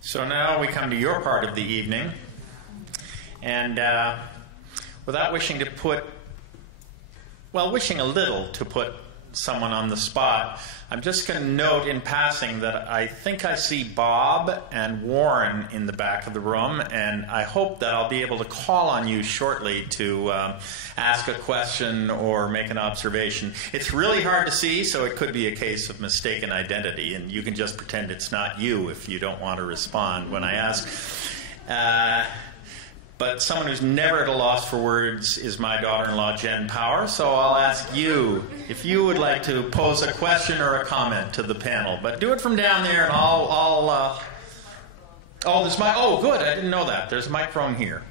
So now we come to your part of the evening, and without wishing a little to put someone on the spot, I'm just going to note in passing that I think I see Bob and Warren in the back of the room, and I hope that I'll be able to call on you shortly to ask a question or make an observation. It's really hard to see, so it could be a case of mistaken identity, and you can just pretend it's not you if you don't want to respond when I ask. But someone who's never at a loss for words is my daughter-in-law, Jen Power. So I'll ask you if you would like to pose a question or a comment to the panel. But do it from down there, and oh, there's my. Oh, good. I didn't know that. There's a microphone here.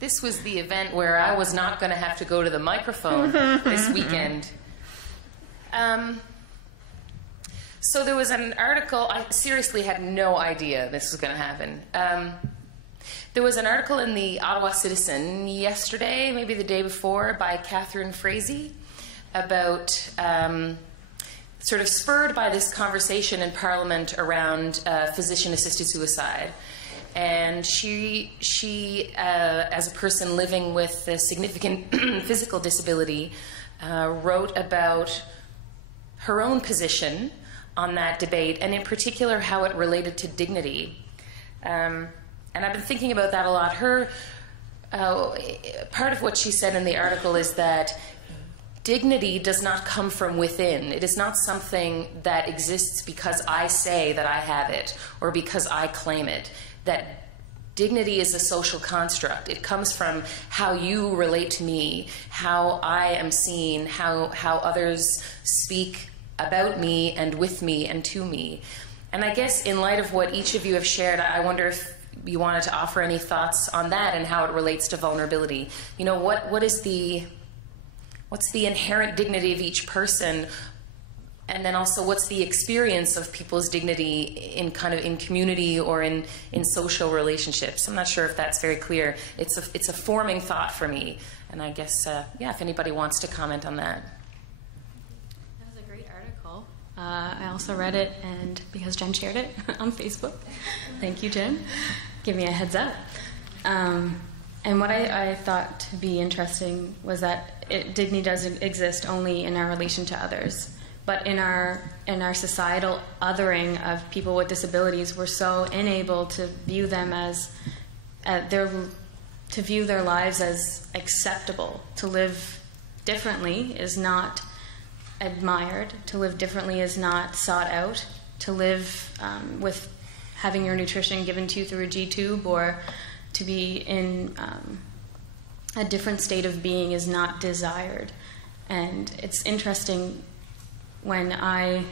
this was the event where I was not going to have to go to the microphone this weekend. So there was an article, I seriously had no idea this was going to happen. There was an article in the Ottawa Citizen yesterday, maybe the day before, by Catherine Frazee about, sort of spurred by this conversation in Parliament around physician-assisted suicide. And she as a person living with a significant physical disability, wrote about her own position on that debate, and in particular how it related to dignity. And I've been thinking about that a lot. Part of what she said in the article is that dignity does not come from within. It is not something that exists because I say that I have it or because I claim it. That dignity is a social construct. It comes from how you relate to me, how I am seen, how others speak about me and with me and to me. And I guess in light of what each of you have shared, I wonder if you wanted to offer any thoughts on that and how it relates to vulnerability. You know, what's the inherent dignity of each person, and then also what's the experience of people's dignity in community or in social relationships? I'm not sure if that's very clear. It's a forming thought for me, and I guess if anybody wants to comment on that. That was a great article. I also read it, and because Jen shared it on Facebook. Thank you, Jen. Give me a heads up. And what I thought to be interesting was that dignity doesn't exist only in our relation to others, but in our societal othering of people with disabilities. We're so unable to view them as to view their lives as acceptable. To live differently is not admired. To live differently is not sought out. To live with having your nutrition given to you through a G-tube or to be in a different state of being is not desired. And it's interesting, when I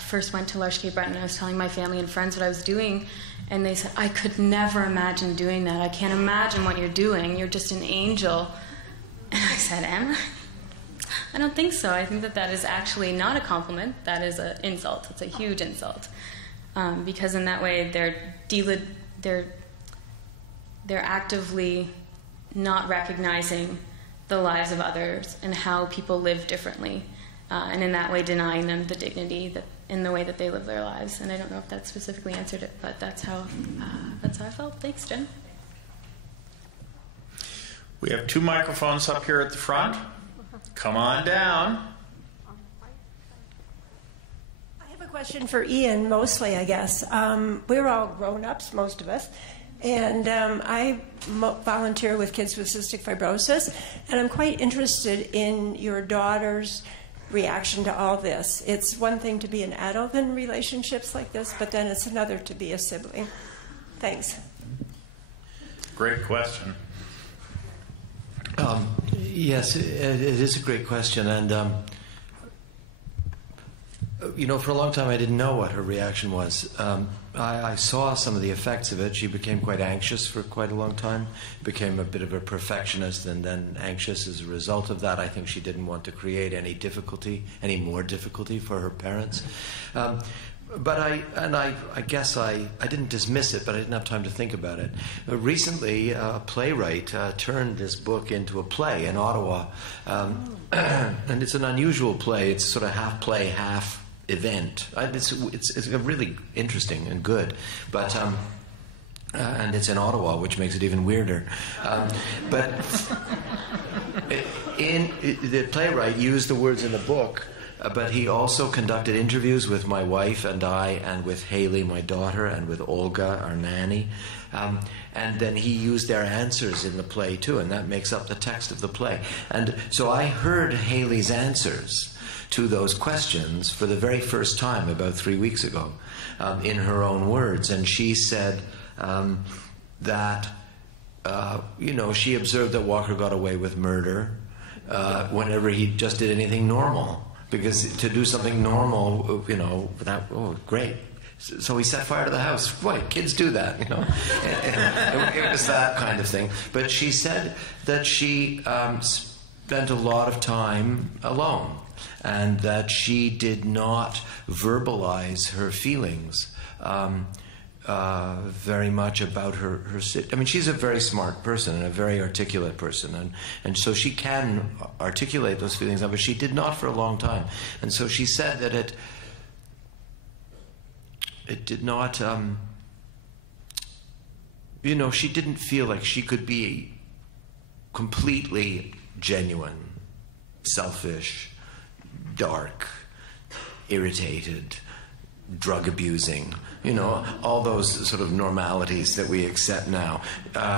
first went to L'Arche Cape Breton, I was telling my family and friends what I was doing, and they said, I could never imagine doing that. I can't imagine what you're doing. You're just an angel. And I said, am I? I don't think so. I think that is actually not a compliment. That is an insult. It's a huge insult. Because in that way, they're actively not recognizing the lives of others and how people live differently, and in that way denying them the dignity in the way that they live their lives. And I don't know if that specifically answered it, but that's how I felt. Thanks, Jen. We have 2 microphones up here at the front. Come on down. I have a question for Ian, mostly, I guess. We're all grown-ups, most of us. And I volunteer with kids with cystic fibrosis, and I'm quite interested in your daughter's reaction to all this. It's one thing to be an adult in relationships like this, but then it's another to be a sibling. Thanks. Great question. Yes, it is a great question, and for a long time I didn't know what her reaction was. I saw some of the effects of it. She became quite anxious for quite a long time, became a bit of a perfectionist, and then anxious as a result of that. I think she didn't want to create any more difficulty for her parents. But I guess I didn't dismiss it, but I didn't have time to think about it. Recently, a playwright turned this book into a play in Ottawa, and it's an unusual play. It's sort of half play, half event. It's really interesting and good, but and it's in Ottawa, which makes it even weirder. But the playwright used the words in the book. But he also conducted interviews with my wife and I, and with Haley, my daughter, and with Olga, our nanny. And then he used their answers in the play, too, and that makes up the text of the play. And so I heard Haley's answers to those questions for the very first time about 3 weeks ago, in her own words. And she said that, she observed that Walker got away with murder whenever he just did anything normal. Because to do something normal, great. So he set fire to the house. Boy, kids do that, you know. It was that kind of thing. But she said that she spent a lot of time alone, and that she did not verbalize her feelings very much about her. I mean, she's a very smart person and a very articulate person, and so she can articulate those feelings, but she did not for a long time. And so she said that it did not, you know, she didn't feel like she could be completely genuine, selfish, dark, irritated, drug abusing, you know, all those sort of normalities that we accept now.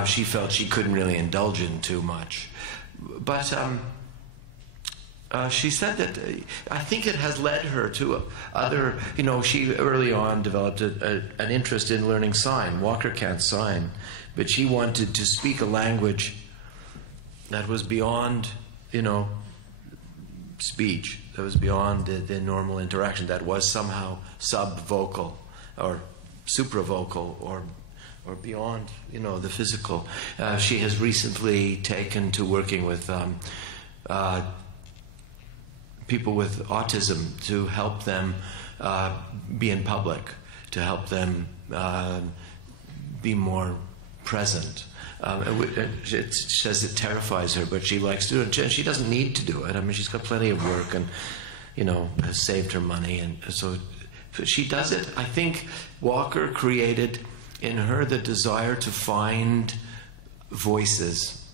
She felt she couldn't really indulge in too much. But she said that I think it has led her to other, you know, she early on developed an interest in learning sign. Walker can't sign, but she wanted to speak a language that was beyond, you know, speech, that was beyond the normal interaction, that was somehow sub-vocal or supra-vocal or beyond, you know, the physical. She has recently taken to working with people with autism to help them be in public, to help them be more present. It says it terrifies her, but she likes to do it. And she doesn't need to do it. I mean, she's got plenty of work and, you know, has saved her money. And so she does it. I think Walker created in her the desire to find voices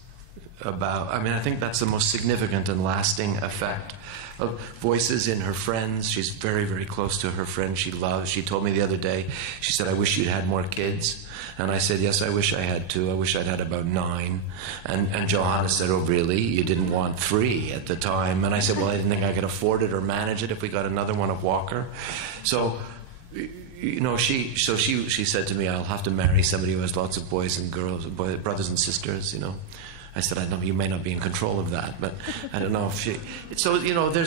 about, I mean, I think that's the most significant and lasting effect of voices in her friends. She's very, very close to her friends she loves. She told me the other day, she said, I wish you'd had more kids. And I said, yes, I wish I had 2. I wish I'd had about 9. And Johanna said, oh, really? You didn't want 3 at the time? And I said, well, I didn't think I could afford it or manage it if we got another one of Walker. So, you know, she said to me, I'll have to marry somebody who has lots of boys and girls, brothers and sisters, you know. I said, I know you may not be in control of that, but I don't know if she... So, you know, there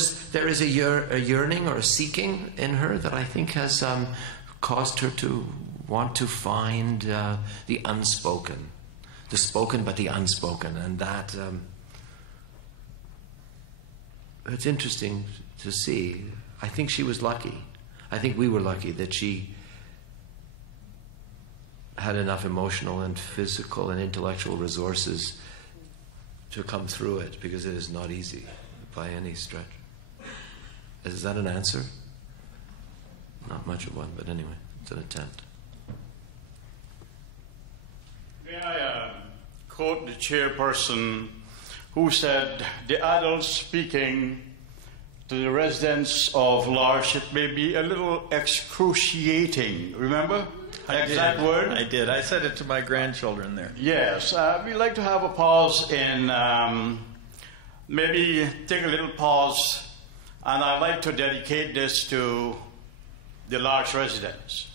is a yearning or a seeking in her that I think has caused her to want to find the unspoken, the spoken but the unspoken, and that it's interesting to see. I think she was lucky. I think we were lucky that she had enough emotional and physical and intellectual resources to come through it, because it is not easy by any stretch. Is that an answer? Not much of one, but anyway, it's an attempt. May I quote the chairperson who said, the adults speaking to the residents of L'Arche, it may be a little excruciating. Remember? Exact word? I did. I said it to my grandchildren there. Yes. We'd like to have a pause in, maybe take a little pause, and I'd like to dedicate this to the L'Arche residents.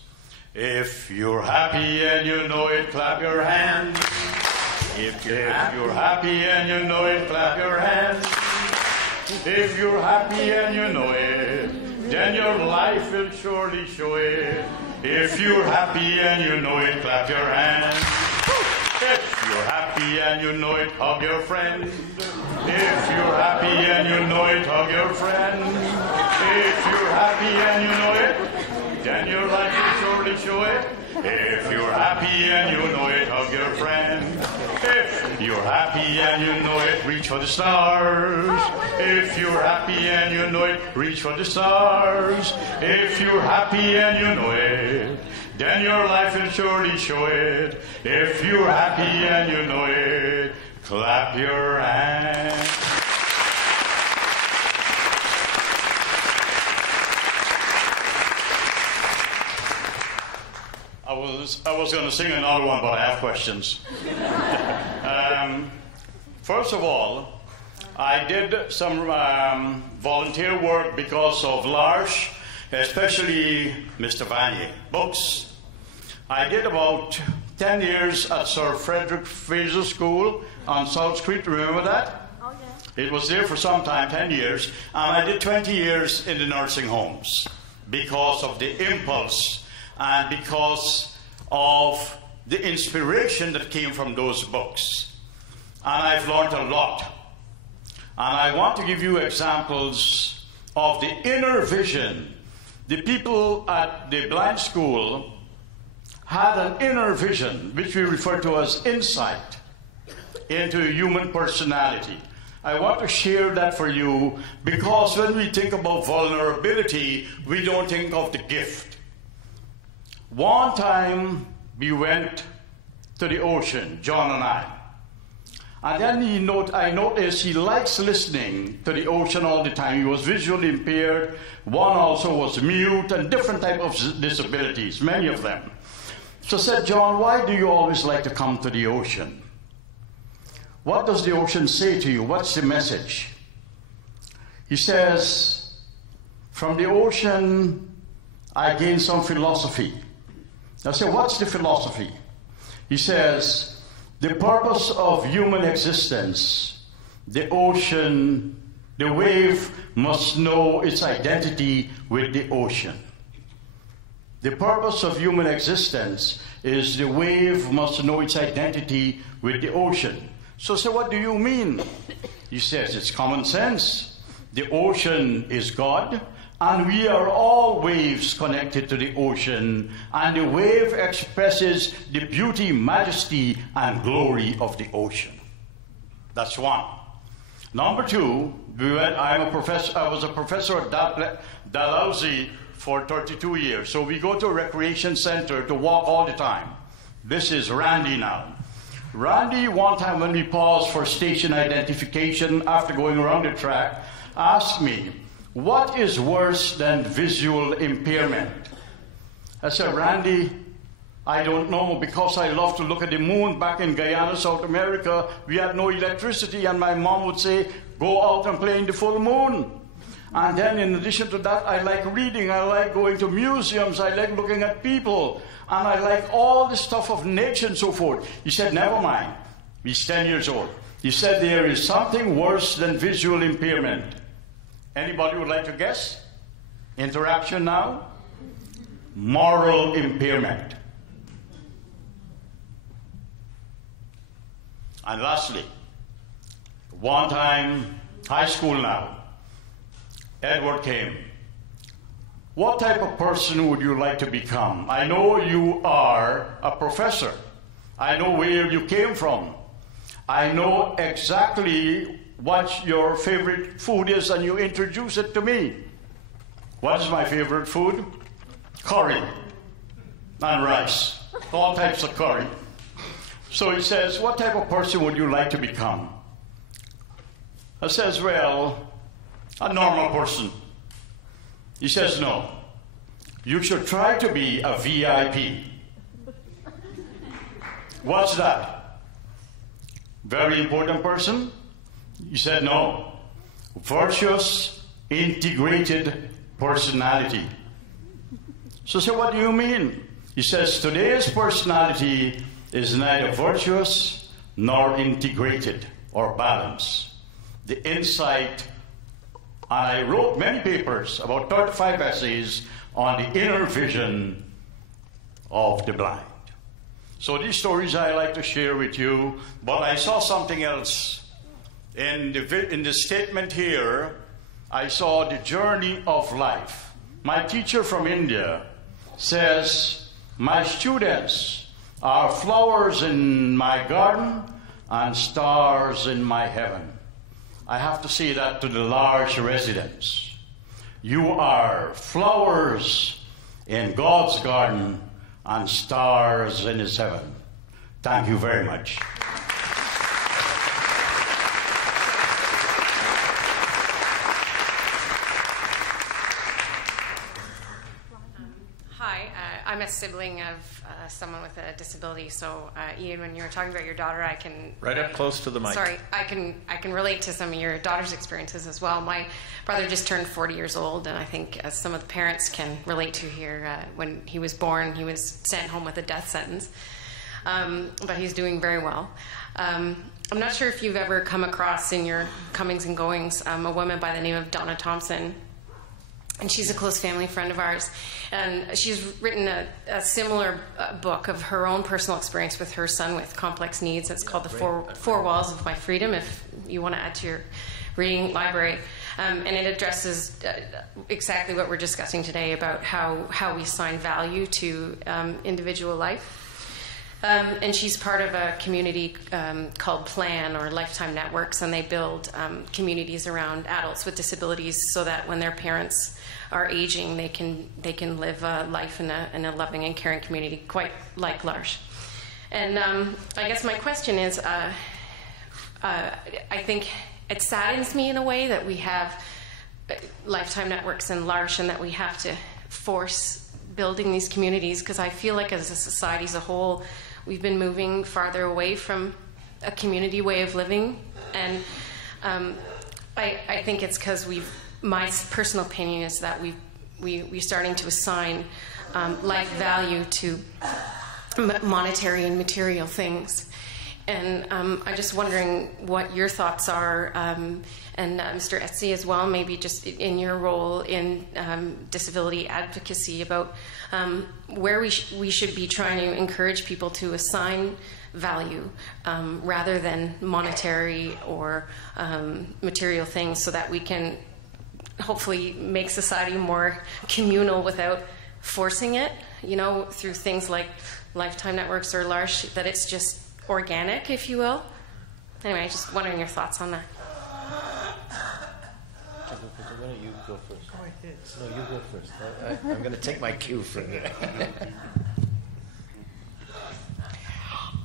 If you're happy and you know it, clap your hands. If you're happy and you know it, clap your hands. If you're happy and you know it, then your life will surely show it. If you're happy and you know it, clap your hands. If you're happy and you know it, hug your friend. If you're happy and you know it, hug your friend. If you're happy and you know it, then your life will surely show it. If you're happy and you know it, hug your friend. If you're happy and you know it, reach for the stars. If you're happy and you know it, reach for the stars. If you're happy and you know it, then your life will surely show it. If you're happy and you know it, clap your hands. I was going to sing another one, but I have questions. First of all, I did some volunteer work because of L'Arche, especially Mr. Vanier. Books. I did about 10 years at Sir Frederick Fraser School on South Street. Remember that? Oh, yeah. It was there for some time, 10 years. And I did 20 years in the nursing homes because of the impulse and because of the inspiration that came from those books. And I've learned a lot. And I want to give you examples of the inner vision. The people at the blind school had an inner vision, which we refer to as insight into human personality. I want to share that for you because when we think about vulnerability, we don't think of the gift. One time we went to the ocean, John and I. And then I noticed he likes listening to the ocean all the time. He was visually impaired. One also was mute and different type of disabilities, many of them. So I said, John, why do you always like to come to the ocean? What does the ocean say to you? What's the message? He says, from the ocean, I gained some philosophy. I said, what's the philosophy? He says, the purpose of human existence, the ocean, the wave must know its identity with the ocean. The purpose of human existence is the wave must know its identity with the ocean. So what do you mean? He says, it's common sense. The ocean is God, and we are all waves connected to the ocean, and the wave expresses the beauty, majesty, and glory of the ocean. That's one. Number two, I was a professor at Dalhousie for 32 years, so we go to a recreation center to walk all the time. This is Randy now. Randy, one time when we paused for station identification after going around the track, asked me, what is worse than visual impairment? I said, Randy, I don't know, because I love to look at the moon. Back in Guyana, South America, we had no electricity, and my mom would say, go out and play in the full moon. And then in addition to that, I like reading, I like going to museums, I like looking at people, and I like all the stuff of nature and so forth. He said, never mind. He's 10 years old. He said, there is something worse than visual impairment. Anybody would like to guess? Interaction now? Moral impairment. And lastly, one time, high school now, Edward came. What type of person would you like to become? I know you are a professor. I know where you came from. I know exactly what your favorite food is, and you introduce it to me. What is my favorite food? Curry and rice. All types of curry. So he says, what type of person would you like to become? I says, well, a normal person. He says, no. You should try to be a VIP. What's that? Very important person? He said, no. Virtuous, integrated personality. So I said, what do you mean? He says, today's personality is neither virtuous nor integrated or balanced. The insight, I wrote many papers, about 35 essays, on the inner vision of the blind. So these stories I like to share with you, but I saw something else. In the statement here, I saw the journey of life. My teacher from India says, my students are flowers in my garden and stars in my heaven. I have to say that to the large residents. You are flowers in God's garden and stars in His heaven. Thank you very much. Hi, I'm a sibling of someone with a disability. So, Ian, when you were talking about your daughter, I can right up close to the mic. Sorry, I can relate to some of your daughter's experiences as well. My brother just turned 40 years old, and I think as some of the parents can relate to here, when he was born, he was sent home with a death sentence. But he's doing very well. I'm not sure if you've ever come across in your comings and goings a woman by the name of Donna Thompson. and she's a close family friend of ours. And she's written a similar book of her own personal experience with her son with complex needs. It's called The Four Walls of My Freedom, if you want to add to your reading library. And it addresses exactly what we're discussing today about how we assign value to individual life. And she's part of a community called PLAN, or Lifetime Networks, and they build communities around adults with disabilities so that when their parents are aging, they can live a life in a loving and caring community, quite like L'Arche. And I guess my question is, I think it saddens me in a way that we have Lifetime Networks and L'Arche, and that we have to force building these communities, because I feel like as a society as a whole, we've been moving farther away from a community way of living. And I think it's because my personal opinion is that we're starting to assign life value to monetary and material things. And I'm just wondering what your thoughts are, and Mr. Etsy as well, maybe just in your role in disability advocacy, about where we should be trying to encourage people to assign value rather than monetary or material things, so that we can hopefully make society more communal without forcing it, through things like Lifetime Networks or L'Arche, that it's just organic, if you will. Anyway, just wondering your thoughts on that. Why don't you go first? Go ahead. No, you go first. I'm going to take my cue from you.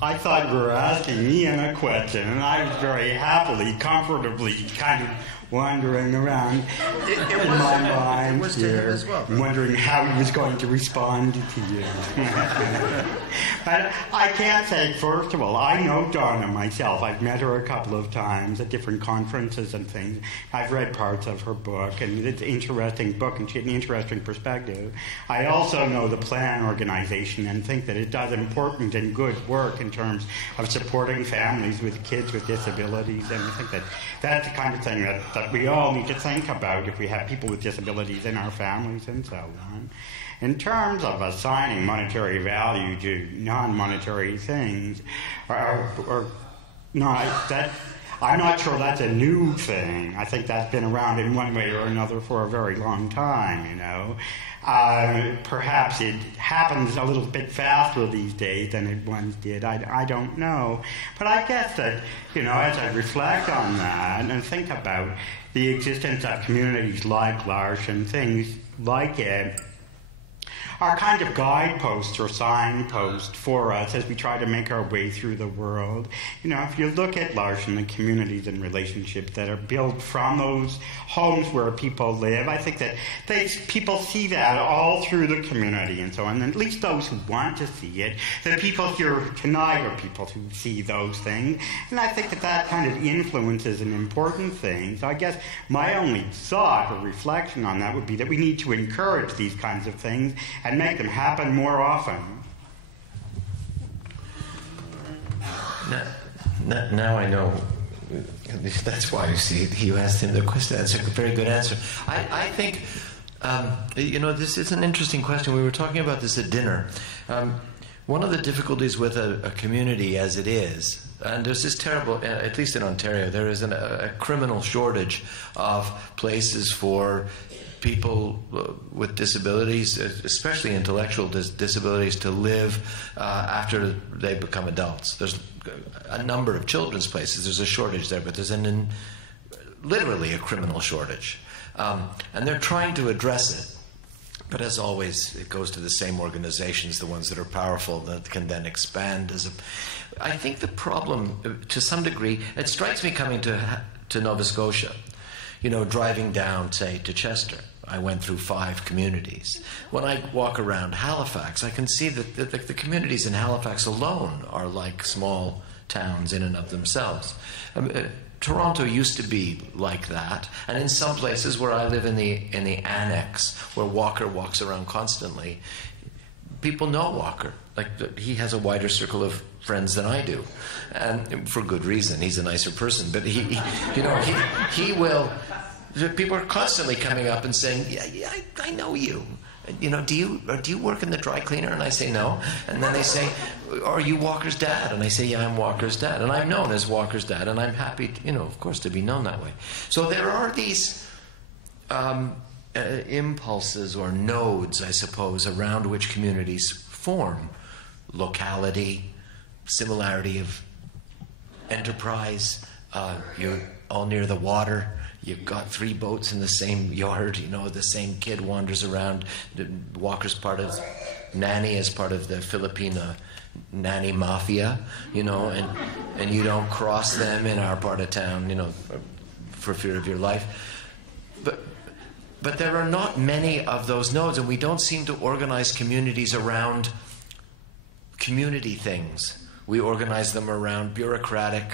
I thought you were asking me a question, and I was very happily, comfortably kind of wandering around in my mind here, as well, wondering how he was going to respond to you. But I can't say, first of all, I know Donna myself. I've met her a couple of times at different conferences and things. I've read parts of her book, and it's an interesting book, and she had an interesting perspective. I also know the PLAN organization and think that it does important and good work in terms of supporting families with kids with disabilities, and I think that that's the kind of thing that we all need to think about if we have people with disabilities in our families and so on. In terms of assigning monetary value to non-monetary things, or not, that I'm not sure that's a new thing. I think that's been around in one way or another for a very long time, Perhaps it happens a little bit faster these days than it once did. I don't know. But I guess that, as I reflect on that and think about the existence of communities like L'Arche and things like it, are kind of guideposts or signposts for us as we try to make our way through the world. If you look at L'Arche and the communities and relationships that are built from those homes where people live, I think that people see that all through the community and so on, and at least those who want to see it. The people here tonight are people who see those things, and I think that kind of influences an important thing. So I guess my only thought or reflection on that would be that we need to encourage these kinds of things and make them happen more often. Now I know. That's why you asked him the question. That's a very good answer. I think, this is an interesting question. We were talking about this at dinner. One of the difficulties with a community as it is, and there's this terrible, at least in Ontario, there is a criminal shortage of places for people with disabilities, especially intellectual disabilities, to live after they become adults. There's a number of children's places. There's a shortage there, but there's literally a criminal shortage. And they're trying to address it. But as always, it goes to the same organizations, the ones that are powerful, that can then expand. I think the problem, to some degree, it strikes me coming to Nova Scotia, driving down, say, to Chester. I went through 5 communities. When I walk around Halifax, I can see that the communities in Halifax alone are like small towns in and of themselves. Toronto used to be like that, and in some places where I live in the annex, where Walker walks around constantly, people know Walker. Like, he has a wider circle of friends than I do, and for good reason. He's a nicer person, but he will. People are constantly coming up and saying, yeah, I know you. You know, do you work in the dry cleaner? And I say no. And then they say, are you Walker's dad? And I say, yeah, I'm Walker's dad. And I'm known as Walker's dad, and I'm happy, of course, to be known that way. So there are these impulses or nodes, I suppose, around which communities form. Locality, similarity of enterprise, you're all near the water. You've got 3 boats in the same yard, the same kid wanders around. Walker's part of, Nanny is part of the Filipino nanny mafia, and you don't cross them in our part of town, for fear of your life. But there are not many of those nodes, and we don't seem to organize communities around community things. We organize them around bureaucratic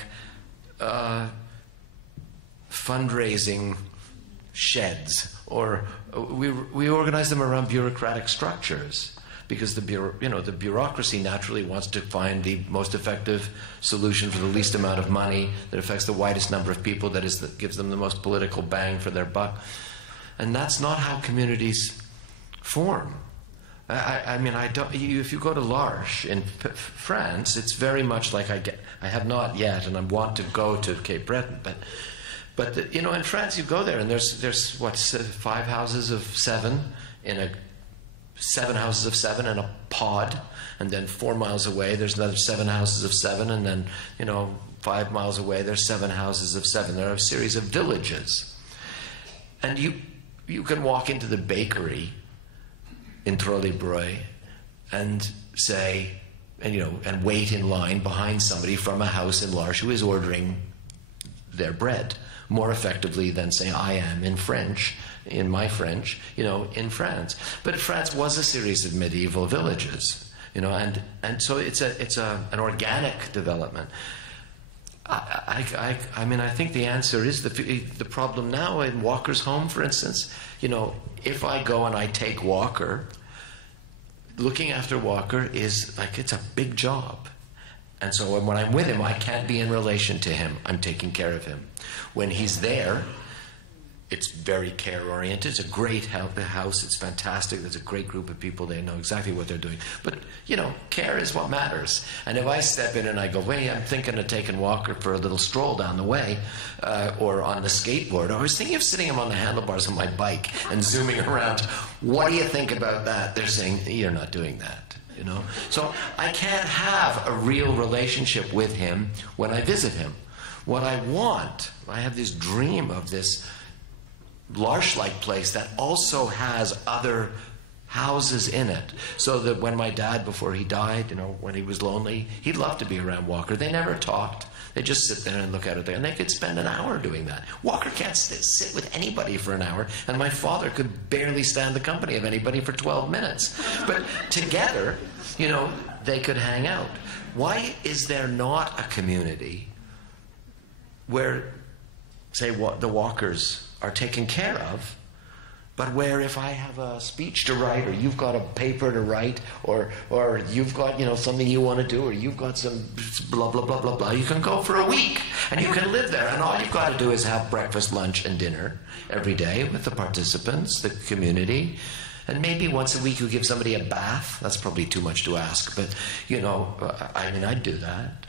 fundraising sheds, or we organize them around bureaucratic structures, because the bureaucracy naturally wants to find the most effective solution for the least amount of money that affects the widest number of people, that gives them the most political bang for their buck. And that's not how communities form. If you go to L'Arche in France, it's very much like I have not yet, and I want to go to Cape Breton, but in France you go there and there's what, 5 houses of 7 in 7 houses of 7 in a pod, and then 4 miles away there's another 7 houses of 7, and then 5 miles away there's 7 houses of 7. There are a series of villages, and you can walk into the bakery in Trollibreuil and say, and wait in line behind somebody from a house in L'Arche who is ordering their bread more effectively than, say, I am in French, in my French, in France. But France was a series of medieval villages, and so it's an organic development. I think the answer is the problem now in Walker's home, for instance. If I go and I take Walker, looking after Walker is it's a big job. And so when I'm with him, I can't be in relation to him. I'm taking care of him. When he's there, it's very care-oriented. It's a great house. It's fantastic. There's a great group of people. They know exactly what they're doing. But, care is what matters. And if I step in and I go, wait, I'm thinking of taking Walker for a little stroll down the way, or on the skateboard, or I was thinking of sitting him on the handlebars of my bike and zooming around. What do you think about that? They're saying, you're not doing that. So I can't have a real relationship with him when I visit him. What I want, I have this dream of this L'Arche-like place that also has other houses in it, so that when my dad, before he died, when he was lonely, he loved to be around Walker. They never talked. They just sit there and look at it there, and they could spend an hour doing that. Walker can't sit with anybody for an hour, and my father could barely stand the company of anybody for 12 minutes. But together, they could hang out. Why is there not a community where, say, the Walkers are taken care of, but where if I have a speech to write, or you've got a paper to write, or you've got something you want to do, or you've got some blah blah blah blah blah, you can go for a week and you can live there, and all you've got to do is have breakfast, lunch, and dinner every day with the participants, the community, and maybe once a week you give somebody a bath. That's probably too much to ask, but I'd do that,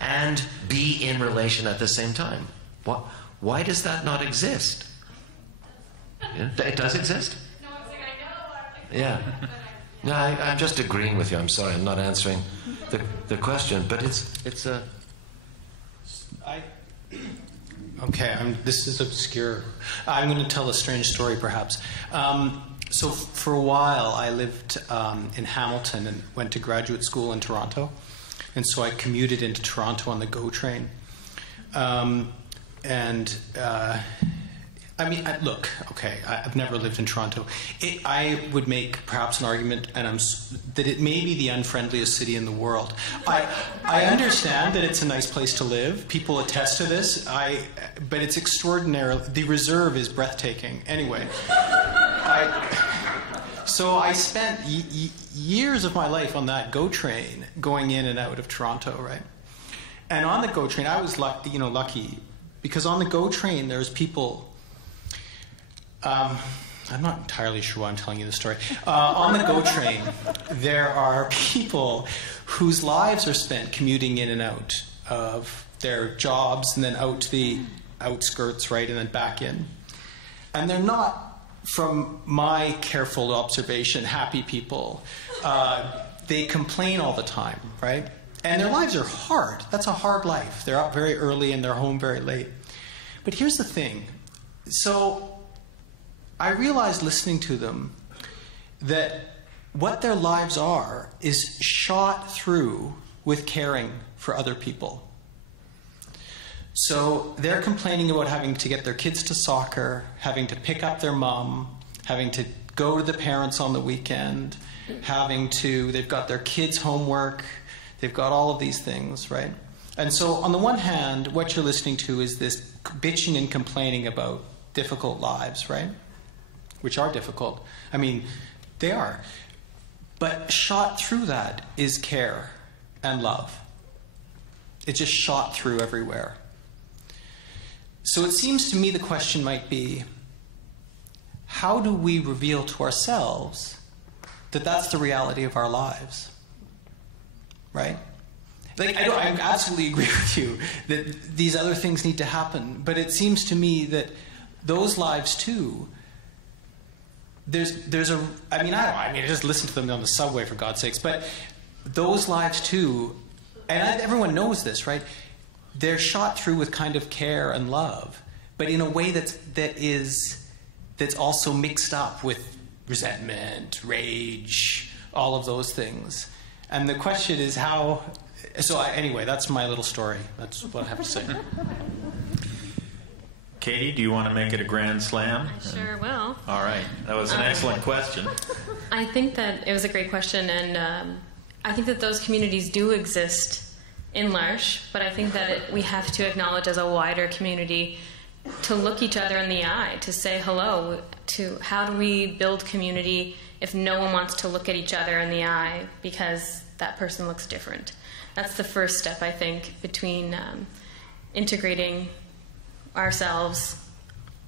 and be in relation at the same time. Why does that not exist? It does exist? No, I'm saying I know. Yeah. No, I'm just agreeing with you. I'm sorry, I'm not answering the question, but it's a... Okay, this is obscure. I'm going to tell a strange story, perhaps. So for a while, I lived in Hamilton and went to graduate school in Toronto, and so I commuted into Toronto on the GO train. Look, okay, I've never lived in Toronto. I would make perhaps an argument, that it may be the unfriendliest city in the world. I understand that it's a nice place to live. People attest to this. But it's extraordinary. The reserve is breathtaking. Anyway, so I spent years of my life on that GO train, going in and out of Toronto, right? And on the GO train, I was lucky. Because on the GO train, there's people. I'm not entirely sure why I'm telling you this story. On the GO train, there are people whose lives are spent commuting in and out of their jobs and then out to the outskirts, right, and then back in. And they're not, from my careful observation, happy people. They complain all the time, right? And their lives are hard. That's a hard life. They're up very early and they're home very late. But here's the thing. So I realized listening to them that what their lives are is shot through with caring for other people. So they're complaining about having to get their kids to soccer, having to pick up their mom, having to go to the parents on the weekend, they've got their kids' homework, they've got all of these things, right? And so on the one hand, what you're listening to is this bitching and complaining about difficult lives, right? Which are difficult. I mean, they are. But shot through that is care and love. It's just shot through everywhere. So it seems to me the question might be, how do we reveal to ourselves that that's the reality of our lives? Right? Like, I absolutely agree with you that these other things need to happen, but it seems to me that those lives too, I just listen to them on the subway for God's sakes, but those lives too, and everyone knows this, right? They're shot through with kind of care and love, but in a way that's also mixed up with resentment, rage, all of those things. And the question is how. Anyway, that's my little story. That's what I have to say. Katie, do you want to make it a grand slam? I sure will. All right. That was an excellent question. I think that it was a great question, and I think that those communities do exist in L'Arche, but I think that we have to acknowledge as a wider community to look each other in the eye, to say hello, to how do we build community if no one wants to look at each other in the eye because that person looks different. That's the first step, I think, between integrating ourselves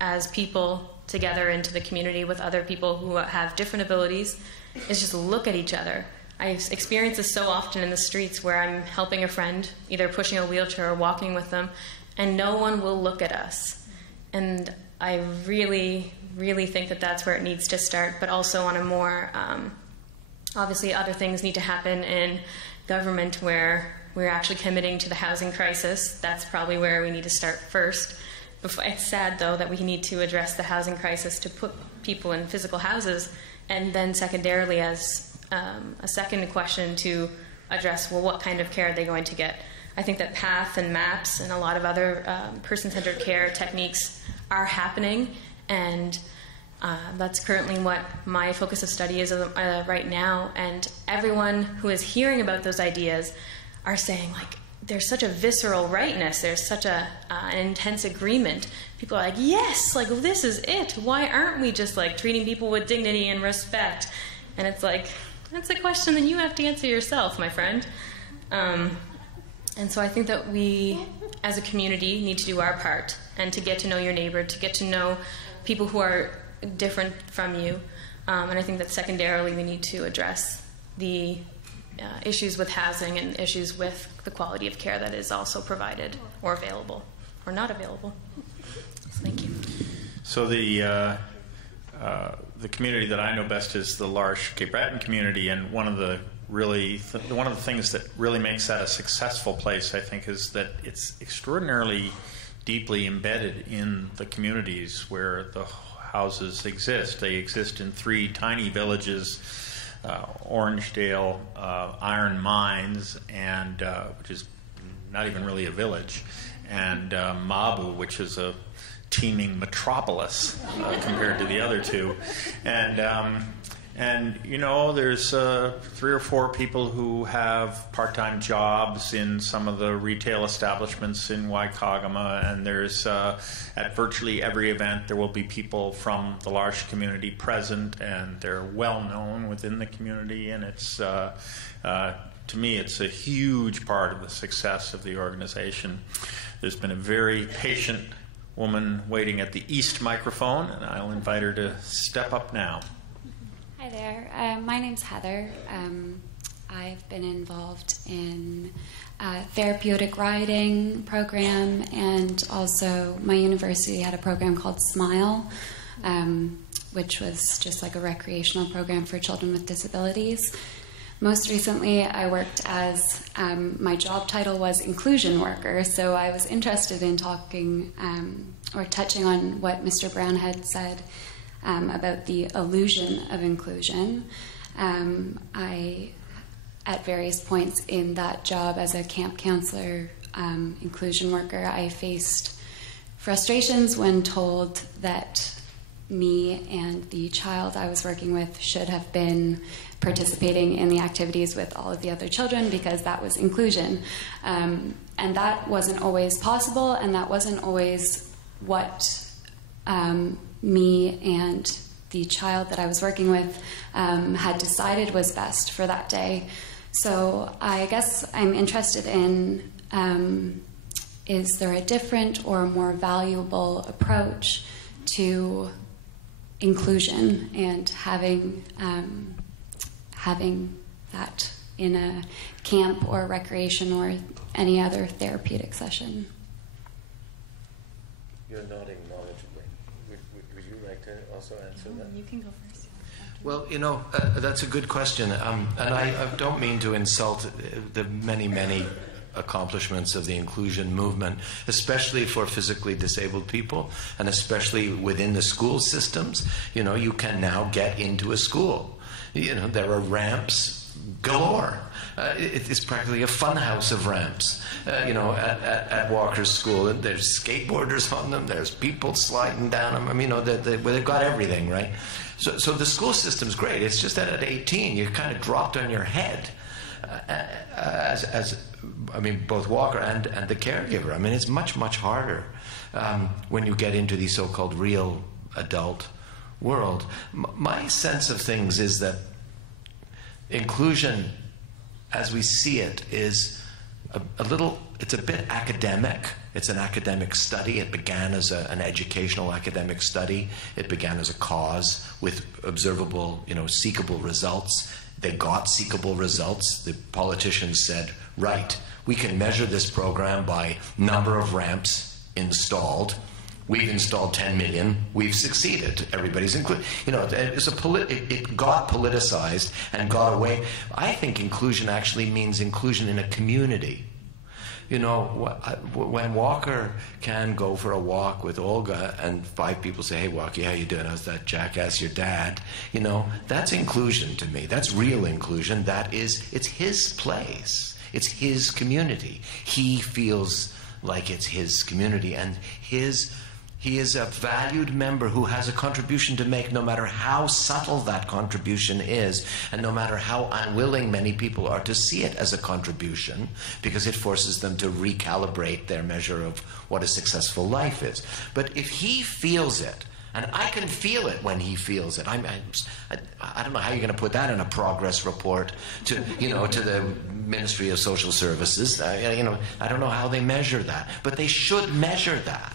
as people together into the community with other people who have different abilities, is just look at each other. I experience this so often in the streets where I'm helping a friend, either pushing a wheelchair or walking with them, and no one will look at us. And I really, really think that that's where it needs to start, but also on a more, obviously other things need to happen in government where we're actually committing to the housing crisis. That's probably where we need to start first. It's sad, though, that we need to address the housing crisis to put people in physical houses, and then secondarily as a second question to address, well, what kind of care are they going to get? I think that PATH and MAPS and a lot of other person-centered care techniques are happening, and that's currently what my focus of study is right now. And everyone who is hearing about those ideas are saying, like, there's such a visceral rightness, there's such an intense agreement. People are like, yes, like, this is it. Why aren't we just, like, treating people with dignity and respect? And it's like, that's a question that you have to answer yourself, my friend. And so I think that we, as a community, need to do our part and to get to know your neighbor, to get to know people who are different from you. And I think that secondarily we need to address the issues with housing and issues with the quality of care that is also provided or available or not available. So thank you. So the community that I know best is the L'Arche Cape Breton community, and one of the things that really makes that a successful place, I think, is that it's extraordinarily deeply embedded in the communities where the houses exist. They exist in 3 tiny villages, Orangedale, Iron Mines, and which is not even really a village, and Mabu, which is a teeming metropolis compared to the other 2, and you know, there's 3 or 4 people who have part-time jobs in some of the retail establishments in Waikagama, and there's at virtually every event there will be people from the L'Arche community present, and they're well known within the community, and it's to me it's a huge part of the success of the organization. There's been a very patient woman waiting at the east microphone, and I'll invite her to step up now. Hi there. My name's Heather. I've been involved in a therapeutic riding program, and also my university had a program called SMILE, which was just like a recreational program for children with disabilities. Most recently, I worked as, my job title was inclusion worker, so I was interested in talking or touching on what Mr. Brown had said about the illusion of inclusion. At various points in that job as a camp counselor, inclusion worker, I faced frustrations when told that me and the child I was working with should have been participating in the activities with all of the other children because that was inclusion. And that wasn't always possible, and that wasn't always what me and the child that I was working with had decided was best for that day. So I guess I'm interested in, is there a different or more valuable approach to inclusion and having that in a camp or recreation or any other therapeutic session? You're nodding knowledgeably. Would you like to also answer that? You can go first. Well, that's a good question. And I don't mean to insult the many, many accomplishments of the inclusion movement, especially for physically disabled people, and especially within the school systems. You can now get into a school. There are ramps galore. It's practically a fun house of ramps, at Walker's school. And there's skateboarders on them. There's people sliding down them. I mean, they've got everything, right? So the school system's great. It's just that at 18, you're kind of dropped on your head both Walker and the caregiver. I mean, it's much, much harder when you get into the so-called real adult world. My sense of things is that inclusion, as we see it, is it's a bit academic. It's an academic study. It began as an educational academic study. It began as a cause with observable, seekable results. They got seekable results. The politicians said, right, we can measure this program by number of ramps installed. We've installed 10 million. We've succeeded. Everybody's included. It got politicized and got away. I think inclusion actually means inclusion in a community. When Walker can go for a walk with Olga and 5 people say, hey, Walkie, how you doing? How's that jackass, your dad? That's inclusion to me. That's real inclusion. It's his place. It's his community. He feels like it's his community, and he is a valued member who has a contribution to make, no matter how subtle that contribution is, and no matter how unwilling many people are to see it as a contribution, because it forces them to recalibrate their measure of what a successful life is. But if he feels it, and I can feel it when he feels it. I don't know how you're going to put that in a progress report to the Ministry of Social Services. I don't know how they measure that, but they should measure that.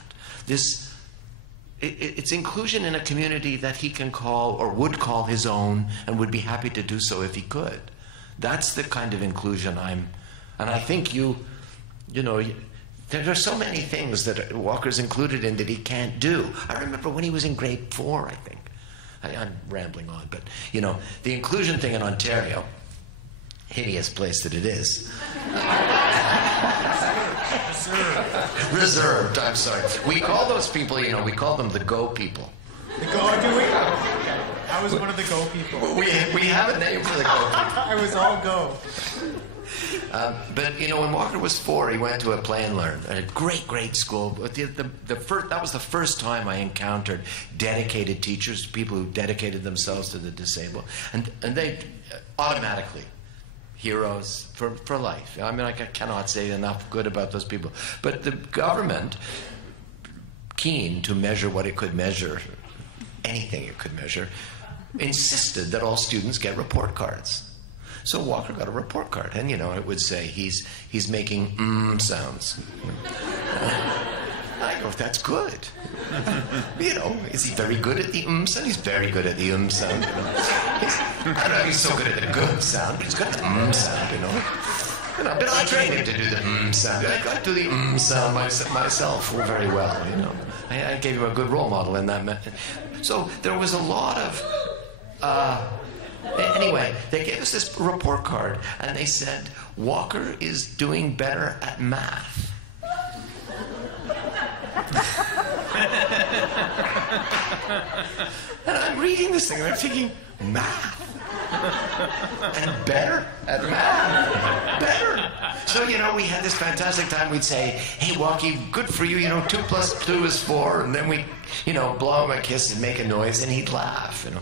It's inclusion in a community that he can call or would call his own, and would be happy to do so if he could. That's the kind of inclusion and I think there are so many things that Walker's included in that he can't do. I remember when he was in grade 4, I think. I'm rambling on, but the inclusion thing in Ontario, hideous place that it is. Reserved, I'm sorry. We call those people, we call them the go people. The go, do we? I was one of the go people. We have a name for the go people. I was all go. But when Walker was 4, he went to a play and learn, a great school. But that was the first time I encountered dedicated teachers, people who dedicated themselves to the disabled, and they automatically heroes for life. I mean, I cannot say enough good about those people. But the government, keen to measure what it could measure, anything it could measure, insisted that all students get report cards. So Walker got a report card, and it would say he's making sounds, I go, that's good. You know, is he very good at the sound? He's very good at the sound, you know. I don't know if he's so good at the good sound, but he's got the sound, you know. But I trained him to do the sound. I do the sound myself very well, you know. I gave him a good role model in that. So there was a lot of... Anyway, they gave us this report card, and they said, Walker is doing better at math. And I'm reading this thing, and I'm thinking, math? And better at math? Better. So, you know, we had this fantastic time. We'd say, hey, Walkie, good for you. You know, 2 + 2 is 4. And then we, you know, blow him a kiss and make a noise, and he'd laugh, you know.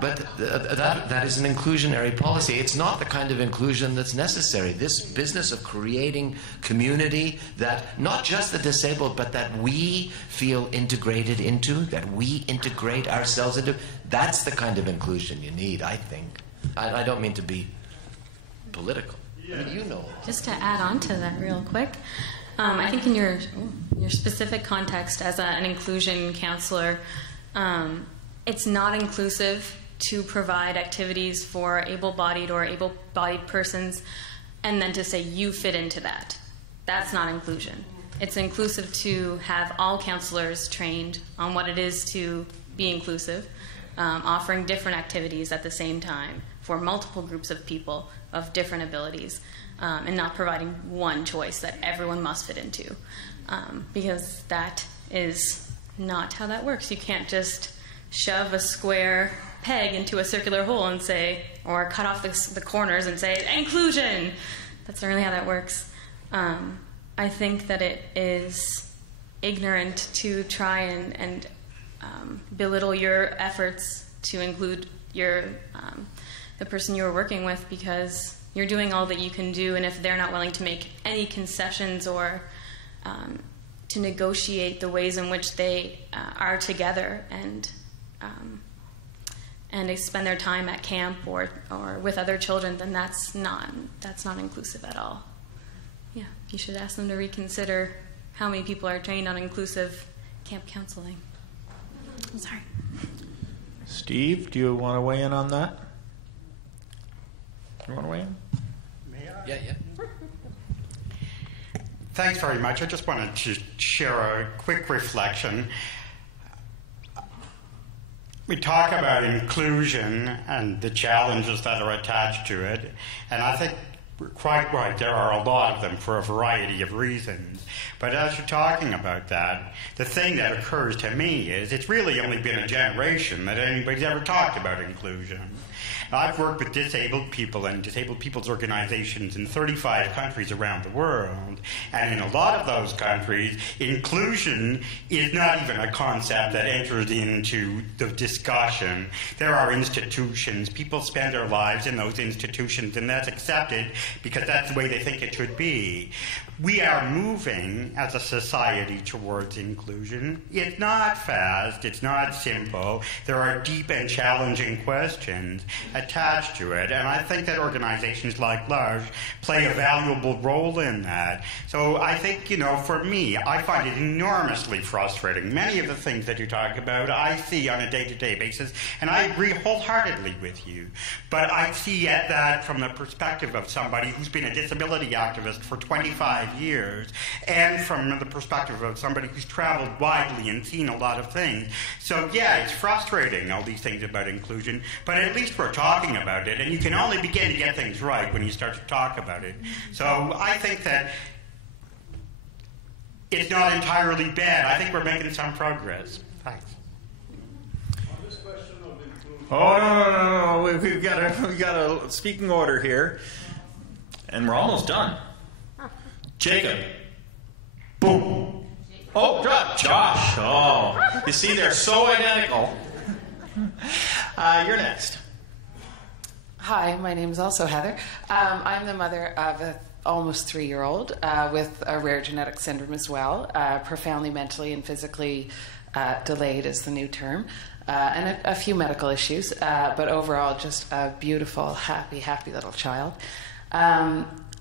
But that is an inclusionary policy. It's not the kind of inclusion that's necessary. This business of creating community that not just the disabled, but that we feel integrated into, that we integrate ourselves into, that's the kind of inclusion you need, I think. I don't mean to be political. I mean, you know. Just to add on to that real quick, I think in your specific context as an inclusion counselor, it's not inclusive to provide activities for able-bodied or able-bodied persons and then to say you fit into that. That's not inclusion. It's inclusive to have all counselors trained on what it is to be inclusive, offering different activities at the same time for multiple groups of people of different abilities, and not providing one choice that everyone must fit into, because that is not how that works. You can't just shove a square peg into a circular hole and say, or cut off the corners and say, inclusion! That's not really how that works. I think that it is ignorant to try and belittle your efforts to include the person you are working with, because you're doing all that you can do, and if they're not willing to make any concessions or to negotiate the ways in which they are together and they spend their time at camp or with other children, then that's not inclusive at all. Yeah, you should ask them to reconsider how many people are trained on inclusive camp counseling. I'm sorry. Steve, do you want to weigh in on that? You want to weigh in? May I? Yeah. Thanks very much. I just wanted to share a quick reflection. We talk about inclusion and the challenges that are attached to it, and I think we're quite right. There are a lot of them for a variety of reasons. But as you're talking about that, the thing that occurs to me is it's really only been a generation that anybody's ever talked about inclusion. I've worked with disabled people and disabled people's organizations in 35 countries around the world, and in a lot of those countries, inclusion is not even a concept that enters into the discussion. There are institutions. People spend their lives in those institutions, and that's accepted because that's the way they think it should be. We are moving as a society towards inclusion. It's not fast. It's not simple. There are deep and challenging questions attached to it, and I think that organizations like L'Arche play a valuable role in that. So I think, for me, I find it enormously frustrating. Many of the things that you talk about, I see on a day-to-day basis, and I agree wholeheartedly with you. But I see that from the perspective of somebody who's been a disability activist for 25 years, and from the perspective of somebody who's traveled widely and seen a lot of things. So yeah, it's frustrating, all these things about inclusion, but at least we're talking about it, and you can only begin to get things right when you start to talk about it. So I think that it's not entirely bad. I think we're making some progress. Thanks. Oh, no. We've got a speaking order here, and we're almost done. Jacob. Boom. Oh, Josh. Oh, you see, they're so identical. You're next. Hi, my name is also Heather. I'm the mother of an almost 3-year-old with a rare genetic syndrome as well, profoundly mentally and physically delayed is the new term, and a few medical issues, but overall just a beautiful, happy little child.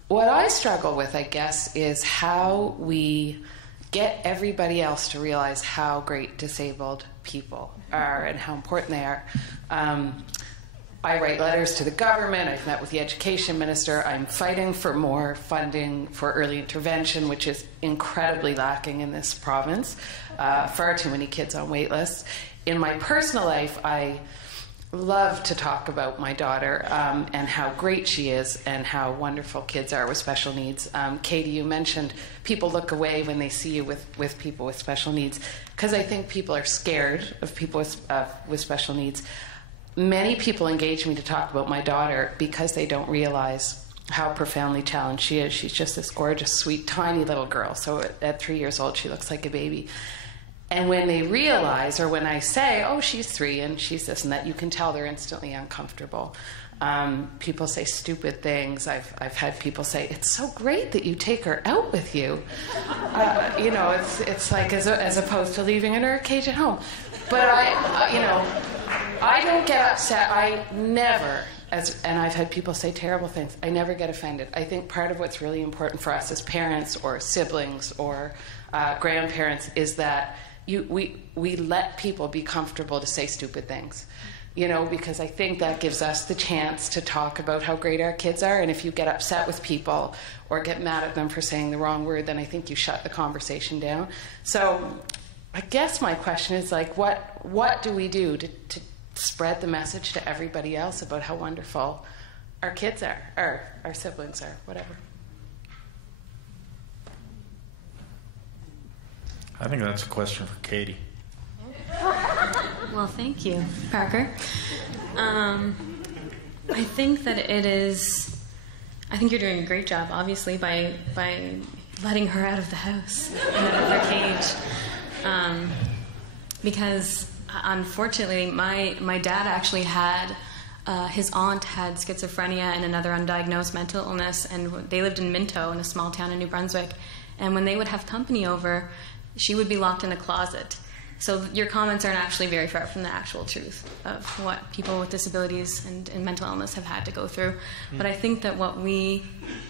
What I struggle with, I guess, is how we get everybody else to realize how great disabled people are and how important they are. I write letters to the government. I've met with the education minister. I'm fighting for more funding for early intervention, which is incredibly lacking in this province. Far too many kids on wait lists. In my personal life, I love to talk about my daughter and how great she is and how wonderful kids are with special needs. Katie, you mentioned people look away when they see you with people with special needs, because I think people are scared of people with special needs. Many people engage me to talk about my daughter because they don't realize how profoundly challenged she is. She's just this gorgeous, sweet, tiny little girl. So at 3 years old, she looks like a baby. And when they realize, or when I say, oh, she's 3 and she's this and that, you can tell they're instantly uncomfortable. People say stupid things. I've had people say, it's so great that you take her out with you. You know, it's like as opposed to leaving her in her cage at home. But I don't get upset. I never, and I've had people say terrible things, I never get offended. I think part of what's really important for us as parents or siblings or grandparents is that we let people be comfortable to say stupid things. You know, because I think that gives us the chance to talk about how great our kids are. And if you get upset with people or get mad at them for saying the wrong word, then I think you shut the conversation down. So I guess my question is, like, what do we do to spread the message to everybody else about how wonderful our kids are, or our siblings are, whatever? I think that's a question for Katie. Well, thank you, Parker. I think that it is. I think you're doing a great job, obviously, by letting her out of the house and out of her cage. Because unfortunately, my dad actually had his aunt had schizophrenia and another undiagnosed mental illness, and they lived in Minto, in a small town in New Brunswick. And when they would have company over, she would be locked in a closet. So your comments aren't actually very far from the actual truth of what people with disabilities and mental illness have had to go through. But I think that what we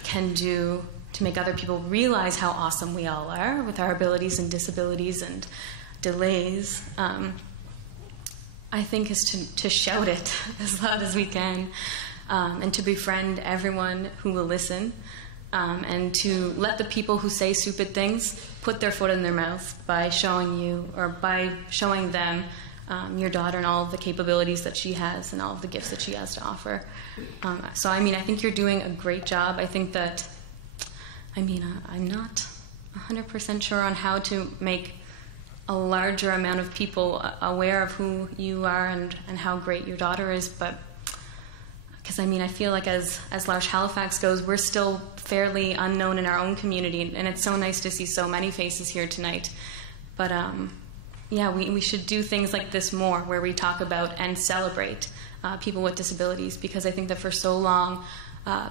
can do to make other people realize how awesome we all are with our abilities and disabilities and delays, I think is to shout it as loud as we can, and to befriend everyone who will listen, and to let the people who say stupid things put their foot in their mouth by showing you, or by showing them, your daughter and all of the capabilities that she has and all of the gifts that she has to offer. So, I mean, I think you're doing a great job. I think that, I'm not 100% sure on how to make a larger amount of people aware of who you are and how great your daughter is, but because I feel like as Large Halifax goes, we're still fairly unknown in our own community, and it's so nice to see so many faces here tonight. But we should do things like this more, where we talk about and celebrate people with disabilities, because I think that for so long,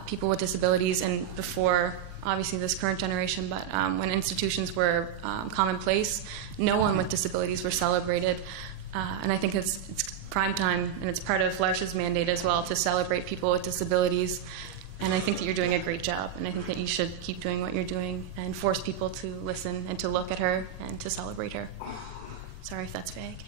people with disabilities, and before obviously this current generation, but when institutions were commonplace, no one with disabilities were celebrated. And I think it's prime time, and it's part of L'Arche's mandate as well, to celebrate people with disabilities. And I think that you're doing a great job, and I think that you should keep doing what you're doing and force people to listen and to look at her and to celebrate her. Sorry if that's vague.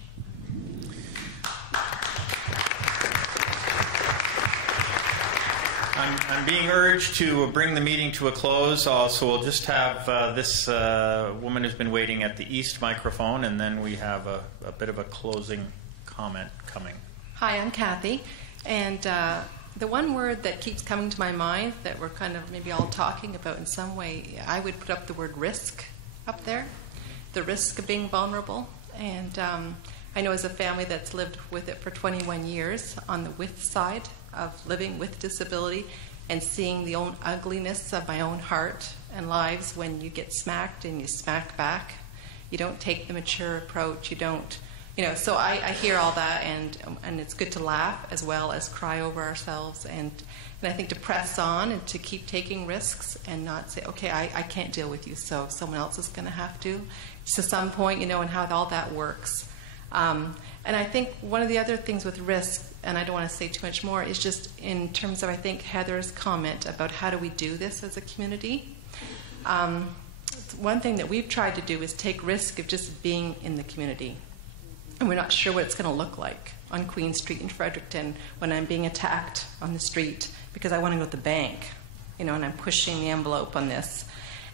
I'm being urged to bring the meeting to a close, so we'll just have this woman who's been waiting at the east microphone, and then we have a bit of a closing comment coming. Hi, I'm Kathy, and the one word that keeps coming to my mind that we're kind of maybe all talking about in some way, I would put up the word risk up there, the risk of being vulnerable. And I know as a family that's lived with it for 21 years on the with side of living with disability and seeing the own ugliness of my own heart and lives when you get smacked and you smack back. You don't take the mature approach. You don't, so I hear all that, and it's good to laugh as well as cry over ourselves, and I think to press on and to keep taking risks and not say, okay, I can't deal with you, so someone else is going to have to some point, and how all that works. And I think one of the other things with risk, and I don't want to say too much more, is just in terms of, I think, Heather's comment about how do we do this as a community. one thing that we've tried to do is take risk of just being in the community. And we're not sure what it's going to look like on Queen Street in Fredericton when I'm being attacked on the street because I want to go to the bank, and I'm pushing the envelope on this.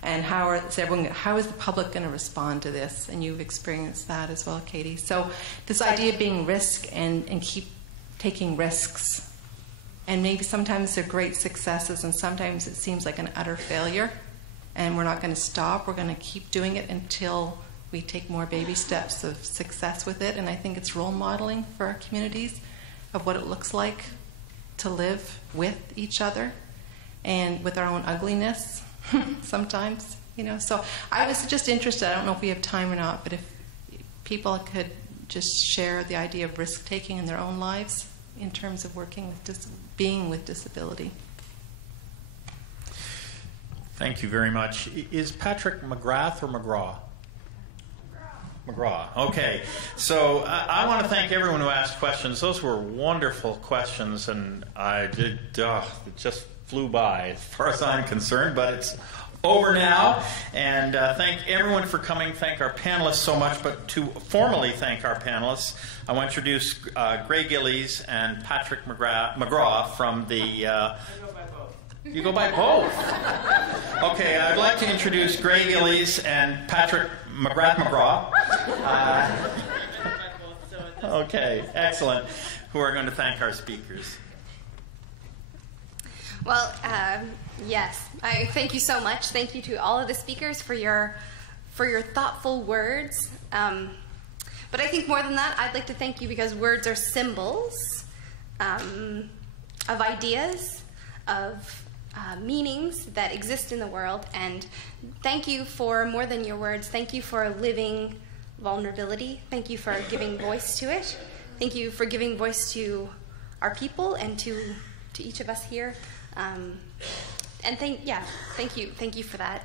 And how is the public going to respond to this? And you've experienced that as well, Katie. So this idea of being risk and keep taking risks. And maybe sometimes they're great successes and sometimes it seems like an utter failure. And we're not going to stop. We're going to keep doing it until we take more baby steps of success with it. And I think it's role modeling for our communities of what it looks like to live with each other and with our own ugliness. Sometimes, So I was just interested, I don't know if we have time or not, but if people could just share the idea of risk-taking in their own lives in terms of working with being with disability. Thank you very much. Is Patrick McGrath or McGraw? McGraw. Okay. So I want to thank everyone who asked questions. Those were wonderful questions, and it just flew by as far as I'm concerned, but it's over now. And thank everyone for coming. Thank our panelists so much. But to formally thank our panelists, I want to introduce Gray Gillies and Patrick McGraw from the... You go by both. Okay, I'd like to introduce Gray Gillies and Patrick McGraw. Okay, excellent. Who are going to thank our speakers. Well, yes. I thank you so much. Thank you to all of the speakers for your thoughtful words. But I think more than that, I'd like to thank you because words are symbols of ideas, of meanings that exist in the world. And thank you for more than your words. Thank you for living vulnerability. Thank you for giving voice to it. Thank you for giving voice to our people and to each of us here. And thank you for that.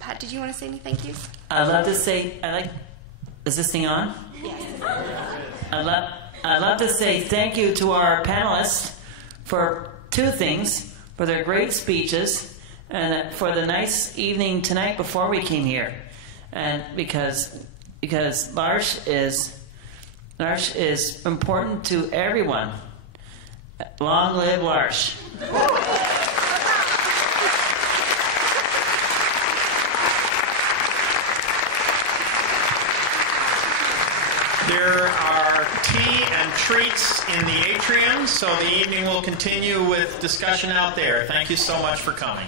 Pat, did you want to say any thank yous? I'd love to say, is this thing on? Yes. I'd love to say thank you to our panelists for two things, for their great speeches and for the nice evening tonight before we came here. And because L'Arche is important to everyone. Long live L'Arche. There are tea and treats in the atrium, so the evening will continue with discussion out there. Thank you so much for coming.